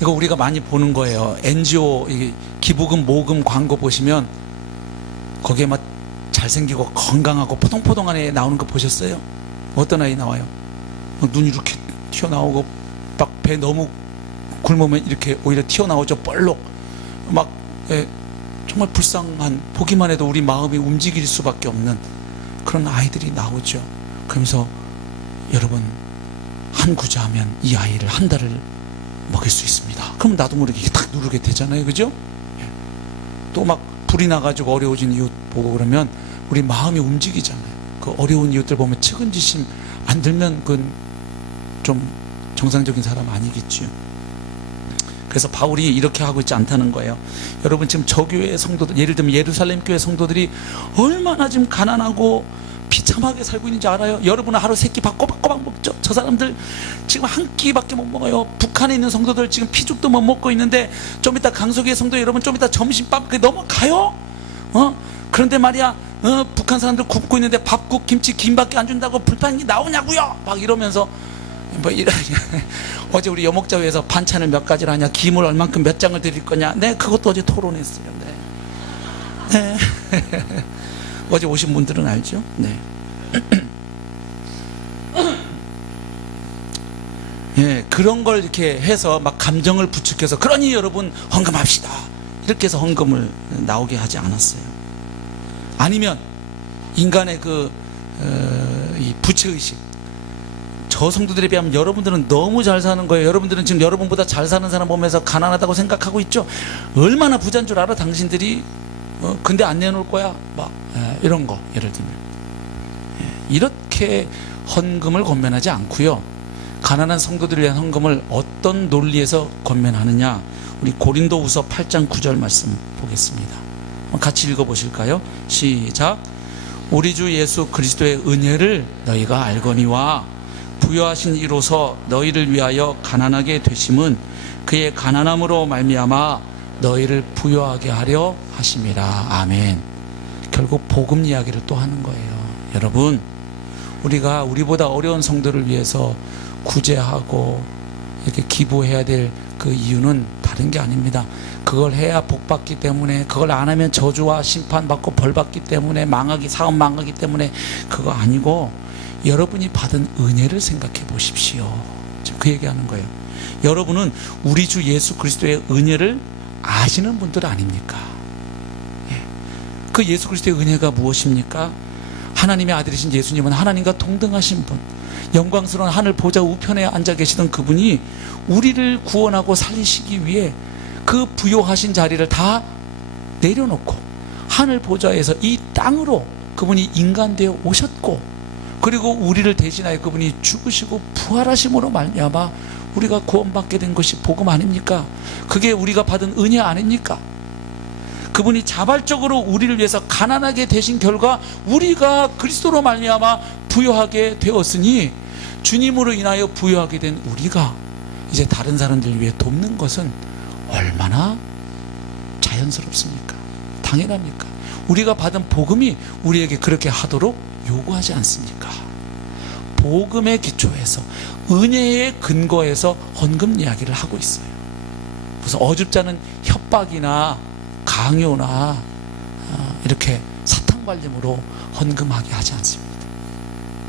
이거 우리가 많이 보는 거예요. NGO 기부금 모금 광고 보시면 거기에 막 잘생기고 건강하고 포동포동한 애 나오는 거 보셨어요? 어떤 아이 나와요? 눈 이렇게 튀어나오고 막 배 너무 굶으면 이렇게 오히려 튀어나오죠. 볼록 막 정말 불쌍한, 보기만 해도 우리 마음이 움직일 수밖에 없는 그런 아이들이 나오죠. 그러면서 여러분, 한 구자하면 이 아이를 한 달을 먹일 수 있습니다. 그럼 나도 모르게 딱 누르게 되잖아요. 그죠? 또 막 불이 나가지고 어려워진 이웃 보고 그러면 우리 마음이 움직이잖아요. 그 어려운 이웃들 보면 측은지심 안 들면 그건 좀 정상적인 사람 아니겠지요. 그래서 바울이 이렇게 하고 있지 않다는 거예요. 여러분, 지금 저 교회 성도들, 예를 들면 예루살렘 교회 성도들이 얼마나 지금 가난하고 비참하게 살고 있는지 알아요? 여러분은 하루 3끼 밥 꼬박꼬박 먹죠? 저 사람들 지금 한 끼밖에 못 먹어요. 북한에 있는 성도들 지금 피죽도 못 먹고 있는데, 좀 이따 강서교회 성도 여러분 좀 이따 점심밥 넘어가요? 그런데 말이야, 북한 사람들 굶고 있는데 밥국, 김치, 김밖에 안 준다고 불판이 나오냐고요? 막 이러면서 어제 우리 여목자회에서 반찬을 몇 가지를 하냐, 김을 얼만큼 몇 장을 드릴 거냐, 네, 그것도 어제 토론했어요. 네. 어제 오신 분들은 알죠? 네. 예, 그런 걸 이렇게 해서 막 감정을 부추겨서, 그러니 여러분 헌금합시다, 이렇게 해서 헌금을 나오게 하지 않았어요. 아니면 인간의 이 부채의식, 저 성도들에 비하면 여러분들은 너무 잘 사는 거예요. 여러분들은 지금 여러분보다 잘 사는 사람 보면서 가난하다고 생각하고 있죠. 얼마나 부자인 줄 알아 당신들이? 근데 안 내놓을 거야, 막 이런 거. 예를 들면 이렇게 헌금을 권면하지 않고요. 가난한 성도들을 위한 헌금을 어떤 논리에서 권면하느냐, 우리 고린도후서 8장 9절 말씀 보겠습니다. 같이 읽어보실까요? 시작. 우리 주 예수 그리스도의 은혜를 너희가 알거니와 부여하신 이로서 너희를 위하여 가난하게 되심은 그의 가난함으로 말미암아 너희를 부여하게 하려 하심이라. 아멘. 결국 복음 이야기를 또 하는 거예요. 여러분, 우리가 우리보다 어려운 성도를 위해서 구제하고 이렇게 기부해야 될 그 이유는 다른 게 아닙니다. 그걸 해야 복 받기 때문에, 그걸 안 하면 저주와 심판 받고 벌 받기 때문에, 사업 망하기 때문에, 그거 아니고 여러분이 받은 은혜를 생각해 보십시오. 지금 그 얘기하는 거예요. 여러분은 우리 주 예수 그리스도의 은혜를 아시는 분들 아닙니까? 그 예수 그리스도의 은혜가 무엇입니까? 하나님의 아들이신 예수님은 하나님과 동등하신 분, 영광스러운 하늘 보좌 우편에 앉아 계시던 그분이 우리를 구원하고 살리시기 위해 그 부요하신 자리를 다 내려놓고 하늘 보좌에서 이 땅으로 그분이 인간되어 오셨고, 그리고 우리를 대신하여 그분이 죽으시고 부활하심으로 말미암아 우리가 구원받게 된 것이 복음 아닙니까? 그게 우리가 받은 은혜 아닙니까? 그분이 자발적으로 우리를 위해서 가난하게 되신 결과 우리가 그리스도로 말미암아 부유하게 되었으니, 주님으로 인하여 부유하게 된 우리가 이제 다른 사람들을 위해 돕는 것은 얼마나 자연스럽습니까? 당연합니까? 우리가 받은 복음이 우리에게 그렇게 하도록 요구하지 않습니까? 복음의 기초에서, 은혜의 근거에서 헌금 이야기를 하고 있어요. 무슨 어줍지 않은 협박이나 강요나 이렇게 사탕발림으로 헌금하게 하지 않습니다.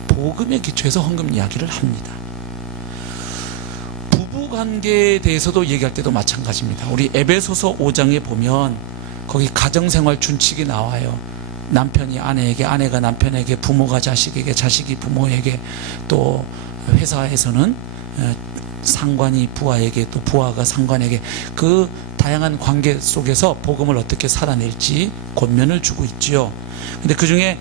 복음의 기초에서 헌금 이야기를 합니다. 부부관계에 대해서도 얘기할 때도 마찬가지입니다. 우리 에베소서 5장에 보면 거기 가정생활 준칙이 나와요. 남편이 아내에게, 아내가 남편에게, 부모가 자식에게, 자식이 부모에게, 또 회사에서는 상관이 부하에게, 또 부하가 상관에게, 그 다양한 관계 속에서 복음을 어떻게 살아낼지 권면을 주고 있지요. 근데 그 중에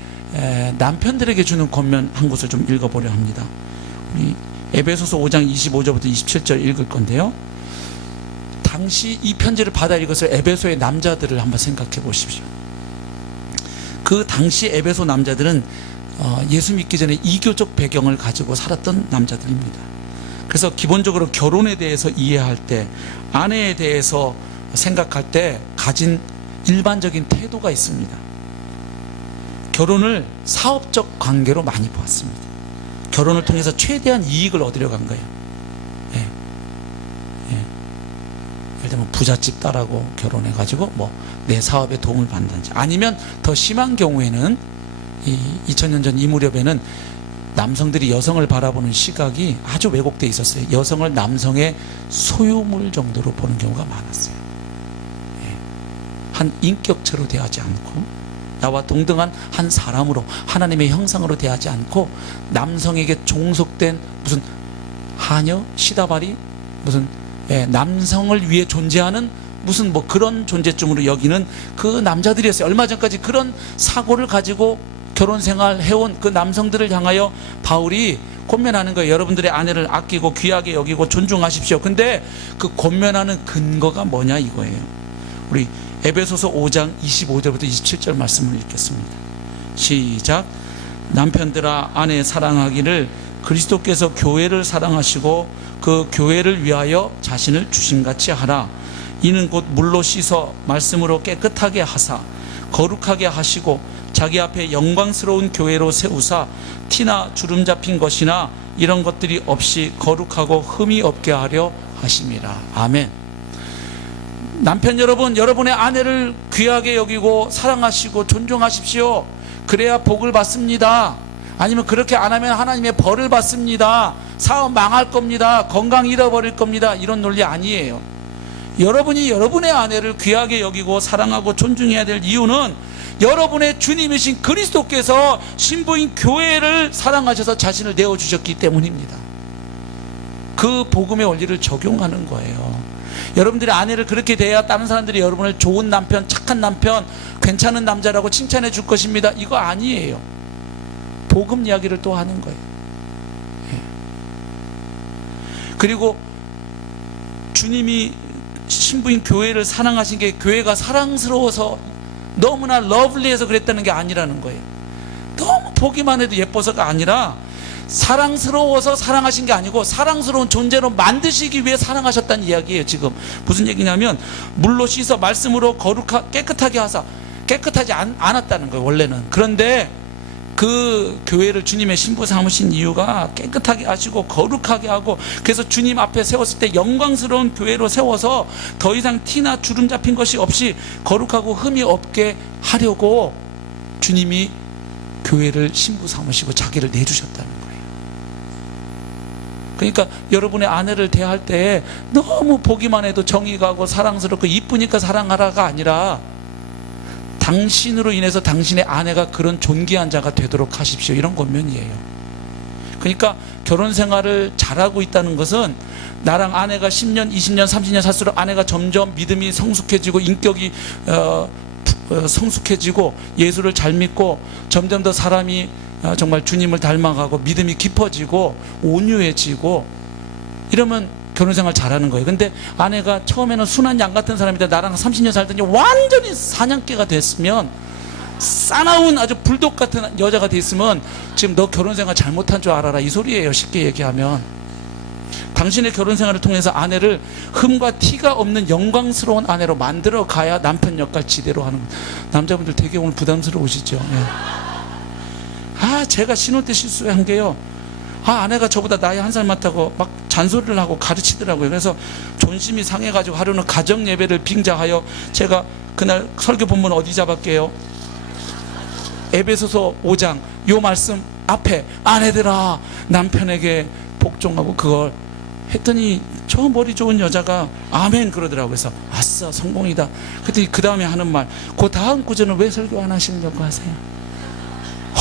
남편들에게 주는 권면 한 곳을 좀 읽어보려 합니다. 우리 에베소서 5장 25절부터 27절 읽을 건데요. 당시 이 편지를 받아 읽었을 에베소의 남자들을 한번 생각해 보십시오. 그 당시 에베소 남자들은 예수 믿기 전에 이교적 배경을 가지고 살았던 남자들입니다. 그래서 기본적으로 결혼에 대해서 이해할 때, 아내에 대해서 생각할 때 가진 일반적인 태도가 있습니다. 결혼을 사업적 관계로 많이 보았습니다. 결혼을 통해서 최대한 이익을 얻으려 간 거예요. 예. 예. 예를 들면 부잣집 딸하고 결혼해가지고 뭐 내 사업에 도움을 받는지, 아니면 더 심한 경우에는 이 2000년 전 이 무렵에는 남성들이 여성을 바라보는 시각이 아주 왜곡되어 있었어요. 여성을 남성의 소유물 정도로 보는 경우가 많았어요. 예. 한 인격체로 대하지 않고, 나와 동등한 한 사람으로, 하나님의 형상으로 대하지 않고, 남성에게 종속된 무슨 하녀, 시다바리, 무슨 남성을 위해 존재하는 무슨 뭐 그런 존재쯤으로 여기는 그 남자들이었어요. 얼마 전까지 그런 사고를 가지고 결혼 생활 해온 그 남성들을 향하여 바울이 권면하는 거예요. 여러분들의 아내를 아끼고 귀하게 여기고 존중하십시오. 근데 그 권면하는 근거가 뭐냐 이거예요. 우리 에베소서 5장 25절부터 27절 말씀을 읽겠습니다. 시작. 남편들아 아내 사랑하기를 그리스도께서 교회를 사랑하시고 그 교회를 위하여 자신을 주신같이 하라. 이는 곧 물로 씻어 말씀으로 깨끗하게 하사 거룩하게 하시고 자기 앞에 영광스러운 교회로 세우사 티나 주름 잡힌 것이나 이런 것들이 없이 거룩하고 흠이 없게 하려 하심이라. 아멘. 남편 여러분, 여러분의 아내를 귀하게 여기고 사랑하시고 존중하십시오. 그래야 복을 받습니다. 아니면 그렇게 안 하면 하나님의 벌을 받습니다. 사업 망할 겁니다. 건강 잃어버릴 겁니다. 이런 논리 아니에요. 여러분이 여러분의 아내를 귀하게 여기고 사랑하고 존중해야 될 이유는 여러분의 주님이신 그리스도께서 신부인 교회를 사랑하셔서 자신을 내어주셨기 때문입니다. 그 복음의 원리를 적용하는 거예요. 여러분들의 아내를 그렇게 대해야 다른 사람들이 여러분을 좋은 남편, 착한 남편, 괜찮은 남자라고 칭찬해 줄 것입니다. 이거 아니에요. 복음 이야기를 또 하는 거예요. 그리고 주님이 신부인 교회를 사랑하신 게 교회가 사랑스러워서 너무나 러블리해서 그랬다는 게 아니라는 거예요. 너무 보기만 해도 예뻐서가 아니라 사랑스러워서 사랑하신 게 아니고 사랑스러운 존재로 만드시기 위해 사랑하셨다는 이야기예요. 지금 무슨 얘기냐면 물로 씻어 말씀으로 깨끗하게 하사, 깨끗하지 않았다는 거예요 원래는. 그런데 그 교회를 주님의 신부 삼으신 이유가 깨끗하게 하시고 거룩하게 하고, 그래서 주님 앞에 세웠을 때 영광스러운 교회로 세워서 더 이상 티나 주름 잡힌 것이 없이 거룩하고 흠이 없게 하려고 주님이 교회를 신부 삼으시고 자기를 내주셨다는 거예요. 그러니까 여러분의 아내를 대할 때 너무 보기만 해도 정이 가고 사랑스럽고 이쁘니까 사랑하라가 아니라 당신으로 인해서 당신의 아내가 그런 존귀한 자가 되도록 하십시오. 이런 권면이에요. 그러니까 결혼 생활을 잘하고 있다는 것은 나랑 아내가 10년, 20년, 30년 살수록 아내가 점점 믿음이 성숙해지고 인격이 성숙해지고 예수를 잘 믿고 점점 더 사람이 정말 주님을 닮아가고 믿음이 깊어지고 온유해지고 이러면 결혼생활 잘하는 거예요. 근데 아내가 처음에는 순한 양 같은 사람인데 나랑 30년 살더니 완전히 사냥개가 됐으면, 싸나운 아주 불독 같은 여자가 됐으면 지금 너 결혼생활 잘못한 줄 알아라 이 소리예요. 쉽게 얘기하면 당신의 결혼생활을 통해서 아내를 흠과 티가 없는 영광스러운 아내로 만들어 가야 남편 역할 지대로 하는 거예요. 남자분들 되게 오늘 부담스러우시죠? 예. 제가 신혼 때 실수한 게요, 아내가 저보다 나이 한 살 많다고 막 잔소리를 하고 가르치더라고요. 그래서 존심이 상해가지고 하루는 가정 예배를 빙자하여, 제가 그날 설교 본문 어디 잡았게요? 에베소서 5장 요 말씀 앞에 아내들아 남편에게 복종하고 그걸 했더니 저 머리 좋은 여자가 아멘 그러더라고요. 그래서 아싸 성공이다. 그랬더니 그 다음에 하는 말, 그 다음 구절은 왜 설교 안 하시려고 하세요?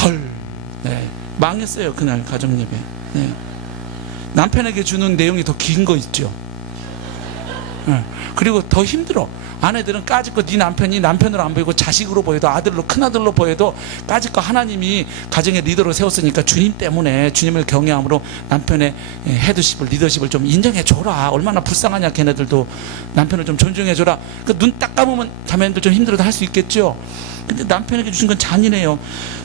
헐, 네, 망했어요 그날 가정 예배. 네. 남편에게 주는 내용이 더 긴 거 있죠. 네. 그리고 더 힘들어. 아내들은 까짓거 네 남편이 남편으로 안 보이고 자식으로 보여도, 아들로, 큰아들로 보여도 까짓거 하나님이 가정의 리더로 세웠으니까 주님 때문에 주님을 경외함으로 남편의 헤드십을, 리더십을 좀 인정해줘라. 얼마나 불쌍하냐 걔네들도. 남편을 좀 존중해줘라. 눈 딱 감으면 자매님들 좀 힘들어도 할 수 있겠죠. 근데 남편에게 주신 건 잔인해요.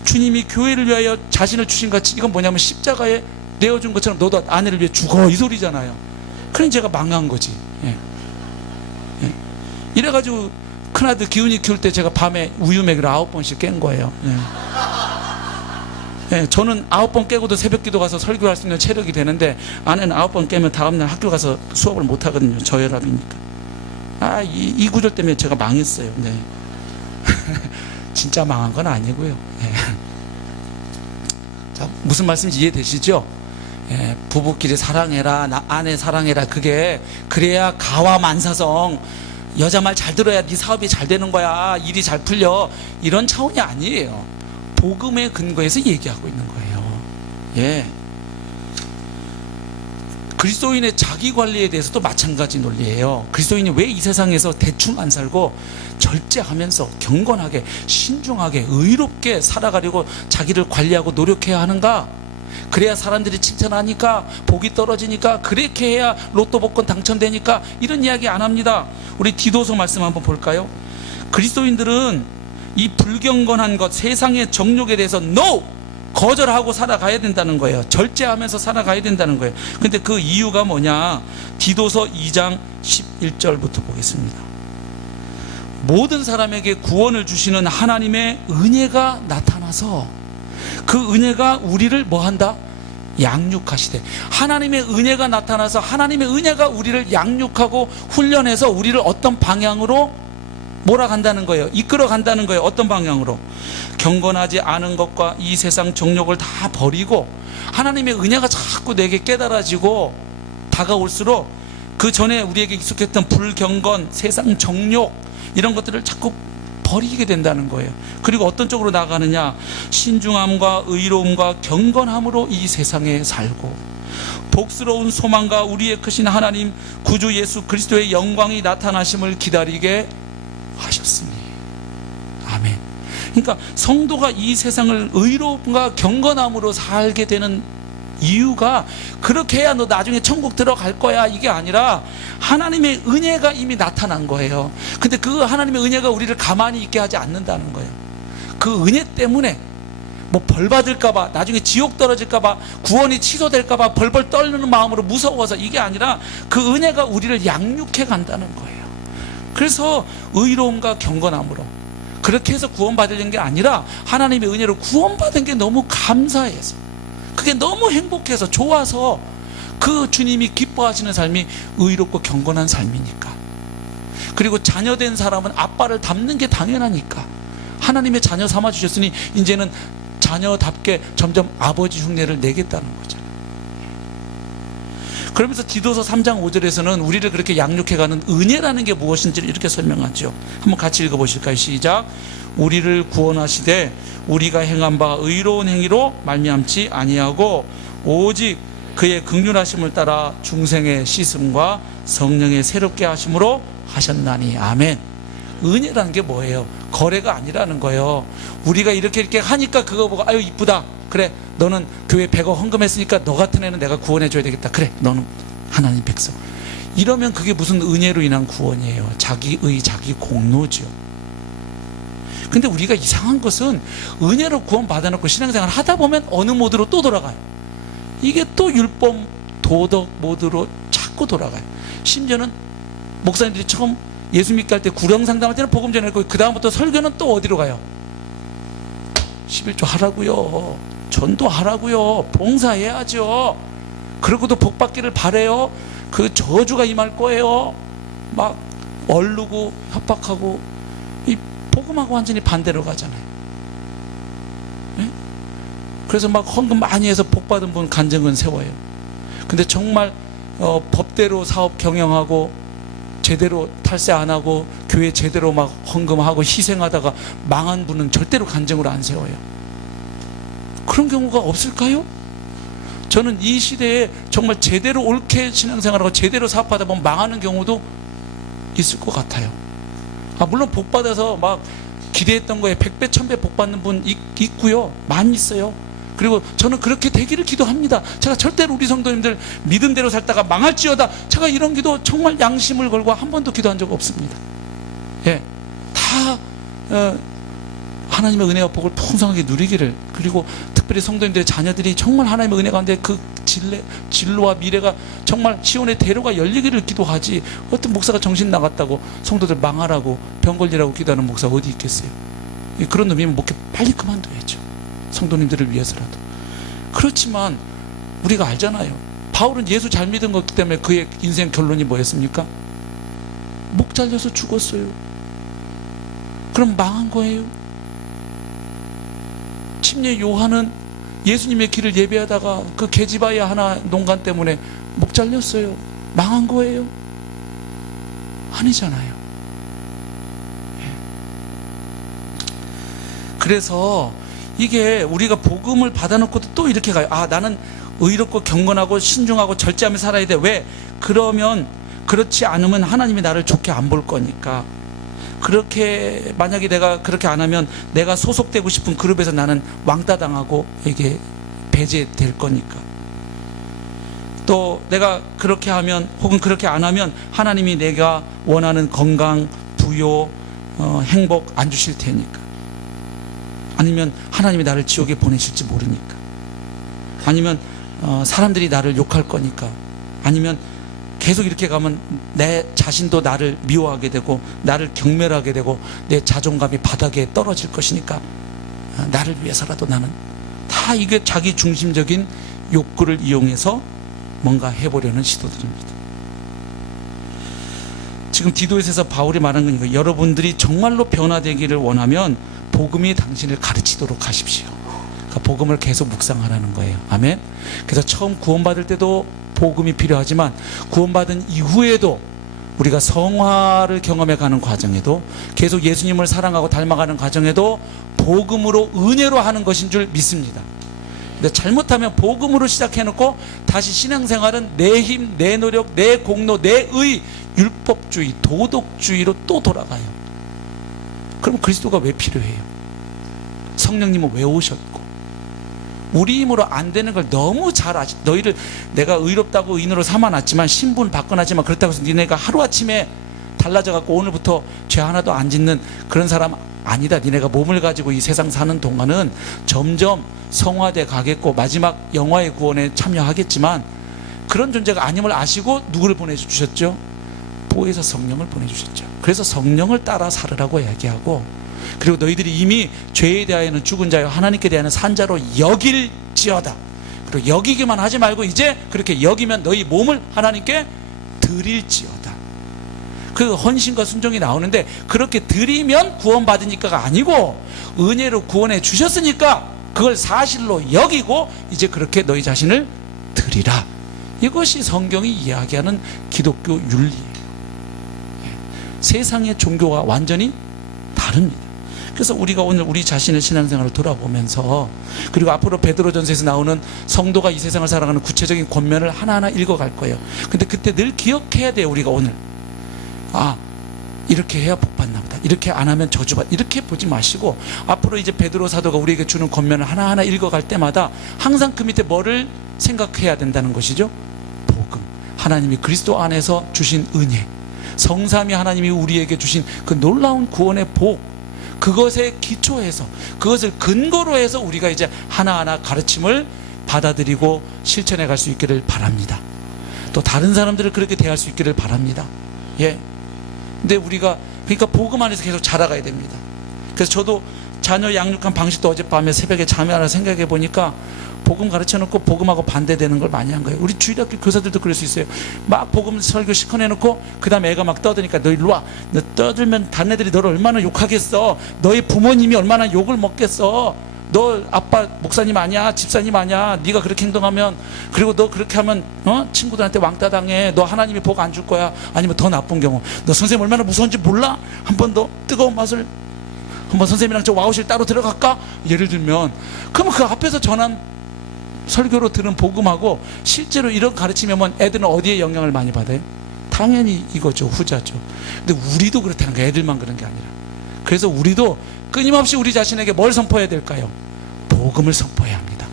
주님이 교회를 위하여 자신을 주신 같이, 이건 뭐냐면 십자가에 내어준 것처럼 너도 아내를 위해 죽어 이 소리잖아요. 그러니 제가 망한 거지. 예. 예. 이래가지고 큰아들 기훈이 키울 때 제가 밤에 우유 먹이를 9번씩 깬 거예요. 예. 예, 저는 9번 깨고도 새벽 기도 가서 설교할 수 있는 체력이 되는데 아내는 9번 깨면 다음날 학교 가서 수업을 못 하거든요. 저혈압이니까. 이 구절 때문에 제가 망했어요. 네. 진짜 망한 건 아니고요. 네. 자, 무슨 말씀인지 이해되시죠? 예, 부부끼리 사랑해라, 아내 사랑해라. 그래야 가와 만사성, 여자 말 잘 들어야 네 사업이 잘 되는 거야, 일이 잘 풀려, 이런 차원이 아니에요. 복음의 근거에서 얘기하고 있는 거예요. 예. 그리스도인의 자기 관리에 대해서도 마찬가지 논리예요. 그리스도인이 왜 이 세상에서 대충 안 살고 절제하면서 경건하게, 신중하게, 의롭게 살아가려고 자기를 관리하고 노력해야 하는가? 그래야 사람들이 칭찬하니까, 복이 떨어지니까, 그렇게 해야 로또 복권 당첨되니까, 이런 이야기 안 합니다. 우리 디도서 말씀 한번 볼까요? 그리스도인들은 이 불경건한 것, 세상의 정욕에 대해서 NO! 거절하고 살아가야 된다는 거예요. 절제하면서 살아가야 된다는 거예요. 근데 그 이유가 뭐냐? 디도서 2장 11절부터 보겠습니다. 모든 사람에게 구원을 주시는 하나님의 은혜가 나타나서 그 은혜가 우리를 뭐한다? 양육하시되. 하나님의 은혜가 나타나서 하나님의 은혜가 우리를 양육하고 훈련해서 우리를 어떤 방향으로 몰아간다는 거예요. 이끌어 간다는 거예요. 어떤 방향으로? 경건하지 않은 것과 이 세상 정욕을 다 버리고 하나님의 은혜가 자꾸 내게 깨달아지고 다가올수록 그 전에 우리에게 익숙했던 불경건, 세상 정욕, 이런 것들을 자꾸 버리게 된다는 거예요. 그리고 어떤 쪽으로 나가느냐? 신중함과 의로움과 경건함으로 이 세상에 살고 복스러운 소망과 우리의 크신 하나님 구주 예수 그리스도의 영광이 나타나심을 기다리게 하셨으니. 아멘. 그러니까 성도가 이 세상을 의로움과 경건함으로 살게 되는 이유가 그렇게 해야 너 나중에 천국 들어갈 거야, 이게 아니라 하나님의 은혜가 이미 나타난 거예요. 근데 그 하나님의 은혜가 우리를 가만히 있게 하지 않는다는 거예요. 그 은혜 때문에 뭐 벌 받을까봐, 나중에 지옥 떨어질까봐, 구원이 취소될까봐 벌벌 떨는 마음으로 무서워서, 이게 아니라 그 은혜가 우리를 양육해 간다는 거예요. 그래서 의로움과 경건함으로 그렇게 해서 구원받으려는 게 아니라 하나님의 은혜로 구원받은 게 너무 감사해서, 그게 너무 행복해서, 좋아서, 그 주님이 기뻐하시는 삶이 의롭고 경건한 삶이니까. 그리고 자녀된 사람은 아빠를 닮는 게 당연하니까 하나님의 자녀 삼아주셨으니 이제는 자녀답게 점점 아버지 흉내를 내겠다는 거죠. 그러면서 디도서 3장 5절에서는 우리를 그렇게 양육해가는 은혜라는 게 무엇인지를 이렇게 설명하죠. 한번 같이 읽어보실까요? 시작. 우리를 구원하시되 우리가 행한 바 의로운 행위로 말미암지 아니하고 오직 그의 긍휼하심을 따라 중생의 씻음과 성령의 새롭게 하심으로 하셨나니. 아멘. 은혜라는 게 뭐예요? 거래가 아니라는 거예요. 우리가 이렇게 하니까 그거 보고 아유 이쁘다, 그래 너는 교회 100억 헌금했으니까 너 같은 애는 내가 구원해 줘야 되겠다, 그래 너는 하나님 백성, 이러면 그게 무슨 은혜로 인한 구원이에요? 자기의 자기 공로죠. 근데 우리가 이상한 것은 은혜로 구원 받아놓고 신앙생활 하다 보면 어느 모드로 또 돌아가요. 이게 또 율법 도덕 모드로 자꾸 돌아가요. 심지어는 목사님들이 처음 예수 믿게 할 때 구령 상담할 때는 복음 전했고, 그 다음부터 설교는 또 어디로 가요? 11조 하라고요, 전도 하라고요, 봉사해야죠. 그러고도 복 받기를 바래요. 그 저주가 임할 거예요. 막 얼르고 협박하고, 이 복음하고 완전히 반대로 가잖아요. 네? 그래서 막 헌금 많이 해서 복 받은 분 간증은 세워요. 근데 정말 법대로 사업 경영하고 제대로 탈세 안 하고 교회 제대로 막 헌금하고 희생하다가 망한 분은 절대로 간증으로 안 세워요. 그런 경우가 없을까요? 저는 이 시대에 정말 제대로 옳게 신앙생활하고 제대로 사업하다 보면 망하는 경우도 있을 것 같아요. 물론 복 받아서 막 기대했던 거에 100배 1000배 복 받는 분 있고요, 많이 있어요. 그리고 저는 그렇게 되기를 기도합니다. 제가 절대로 우리 성도님들 믿음대로 살다가 망할지어다, 제가 이런 기도 정말 양심을 걸고 한 번도 기도한 적 없습니다. 예, 다 하나님의 은혜와 복을 풍성하게 누리기를, 그리고 특별히 성도님들의 자녀들이 정말 하나님의 은혜 가운데 그 진로와 미래가 정말 시온의 대로가 열리기를 기도하지, 어떤 목사가 정신 나갔다고 성도들 망하라고 병 걸리라고 기도하는 목사가 어디 있겠어요? 그런 놈이면 목회 빨리 그만둬야죠. 성도님들을 위해서라도. 그렇지만 우리가 알잖아요. 바울은 예수 잘 믿은 것 때문에 그의 인생 결론이 뭐였습니까? 목 잘려서 죽었어요. 그럼 망한 거예요. 침례 요한은 예수님의 길을 예배하다가 그 계집아이 하나 농간 때문에 목 잘렸어요. 망한 거예요? 아니잖아요. 그래서 이게 우리가 복음을 받아놓고도 또 이렇게 가요. 아, 나는 의롭고 경건하고 신중하고 절제하며 살아야 돼. 왜? 그러면 그렇지 않으면 하나님이 나를 좋게 안 볼 거니까. 그렇게 만약에 내가 그렇게 안 하면 내가 소속되고 싶은 그룹에서 나는 왕따 당하고 이게 배제될 거니까. 또 내가 그렇게 하면 혹은 그렇게 안 하면 하나님이 내가 원하는 건강, 부요, 행복 안 주실 테니까. 아니면 하나님이 나를 지옥에 보내실지 모르니까. 아니면 사람들이 나를 욕할 거니까. 아니면 계속 이렇게 가면 내 자신도 나를 미워하게 되고 나를 경멸하게 되고 내 자존감이 바닥에 떨어질 것이니까 나를 위해서라도 나는 다 이게 자기 중심적인 욕구를 이용해서 뭔가 해보려는 시도들입니다. 지금 디도에서 바울이 말한 건 이거, 여러분들이 정말로 변화되기를 원하면 복음이 당신을 가르치도록 하십시오. 그러니까 복음을 계속 묵상하라는 거예요. 아멘. 그래서 처음 구원받을 때도 복음이 필요하지만 구원받은 이후에도 우리가 성화를 경험해 가는 과정에도 계속 예수님을 사랑하고 닮아가는 과정에도 복음으로 은혜로 하는 것인 줄 믿습니다. 근데 잘못하면 복음으로 시작해놓고 다시 신앙생활은 내 힘, 내 노력, 내 공로, 내 의, 율법주의, 도덕주의로 또 돌아가요. 그럼 그리스도가 왜 필요해요? 성령님은 왜 오셨고? 우리 힘으로 안 되는 걸 너무 잘 아시. 너희를 내가 의롭다고 의인으로 삼아놨지만 신분 바꿔놨지만 그렇다고 해서 니네가 하루아침에 달라져갖고 오늘부터 죄 하나도 안 짓는 그런 사람 아니다. 니네가 몸을 가지고 이 세상 사는 동안은 점점 성화돼 가겠고 마지막 영화의 구원에 참여하겠지만 그런 존재가 아님을 아시고 누구를 보내주셨죠? 보혜사 성령을 보내주셨죠. 그래서 성령을 따라 살으라고 이야기하고, 그리고 너희들이 이미 죄에 대하여는 죽은 자요 하나님께 대하여는 산 자로 여길지어다. 그리고 여기기만 하지 말고 이제 그렇게 여기면 너희 몸을 하나님께 드릴지어다. 그 헌신과 순종이 나오는데 그렇게 드리면 구원받으니까가 아니고 은혜로 구원해 주셨으니까 그걸 사실로 여기고 이제 그렇게 너희 자신을 드리라. 이것이 성경이 이야기하는 기독교 윤리예요. 세상의 종교와 완전히 다릅니다. 그래서 우리가 오늘 우리 자신의 신앙생활을 돌아보면서, 그리고 앞으로 베드로전서에서 나오는 성도가 이 세상을 살아가는 구체적인 권면을 하나하나 읽어갈 거예요. 근데 그때 늘 기억해야 돼요. 우리가 오늘 이렇게 해야 복받나 보다, 이렇게 안 하면 저주받, 이렇게 보지 마시고 앞으로 이제 베드로 사도가 우리에게 주는 권면을 하나하나 읽어갈 때마다 항상 그 밑에 뭐를 생각해야 된다는 것이죠? 복음, 하나님이 그리스도 안에서 주신 은혜, 성삼위 하나님이 우리에게 주신 그 놀라운 구원의 복, 그것에 기초해서 그것을 근거로 해서 우리가 이제 하나하나 가르침을 받아들이고 실천해 갈 수 있기를 바랍니다. 또 다른 사람들을 그렇게 대할 수 있기를 바랍니다. 예. 근데 우리가 그러니까 복음 안에서 계속 자라가야 됩니다. 그래서 저도 자녀 양육한 방식도 어젯밤에 새벽에 잠이 안 와 생각해 보니까 복음 가르쳐 놓고 복음하고 반대되는 걸 많이 한 거예요. 우리 주일학교 교사들도 그럴 수 있어요. 막 복음 설교 시커내 놓고 그 다음에 애가 막 떠드니까 너 일로 와. 너 떠들면 다른 애들이 너를 얼마나 욕하겠어. 너희 부모님이 얼마나 욕을 먹겠어. 너 아빠 목사님 아니야, 집사님 아니야, 네가 그렇게 행동하면, 그리고 너 그렇게 하면 친구들한테 왕따 당해. 너 하나님이 복 안 줄 거야. 아니면 더 나쁜 경우, 너 선생님 얼마나 무서운지 몰라? 한 번 더 뜨거운 맛을, 한번 선생님이랑 저 와우실 따로 들어갈까? 예를 들면, 그러면 그 앞에서 전한 설교로 들은 복음하고 실제로 이런 가르치면 애들은 어디에 영향을 많이 받아요? 당연히 이거죠, 후자죠. 근데 우리도 그렇다는 거예요. 애들만 그런 게 아니라. 그래서 우리도 끊임없이 우리 자신에게 뭘 선포해야 될까요? 복음을 선포해야 합니다.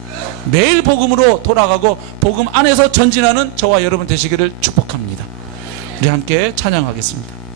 매일 복음으로 돌아가고 복음 안에서 전진하는 저와 여러분 되시기를 축복합니다. 우리 함께 찬양하겠습니다.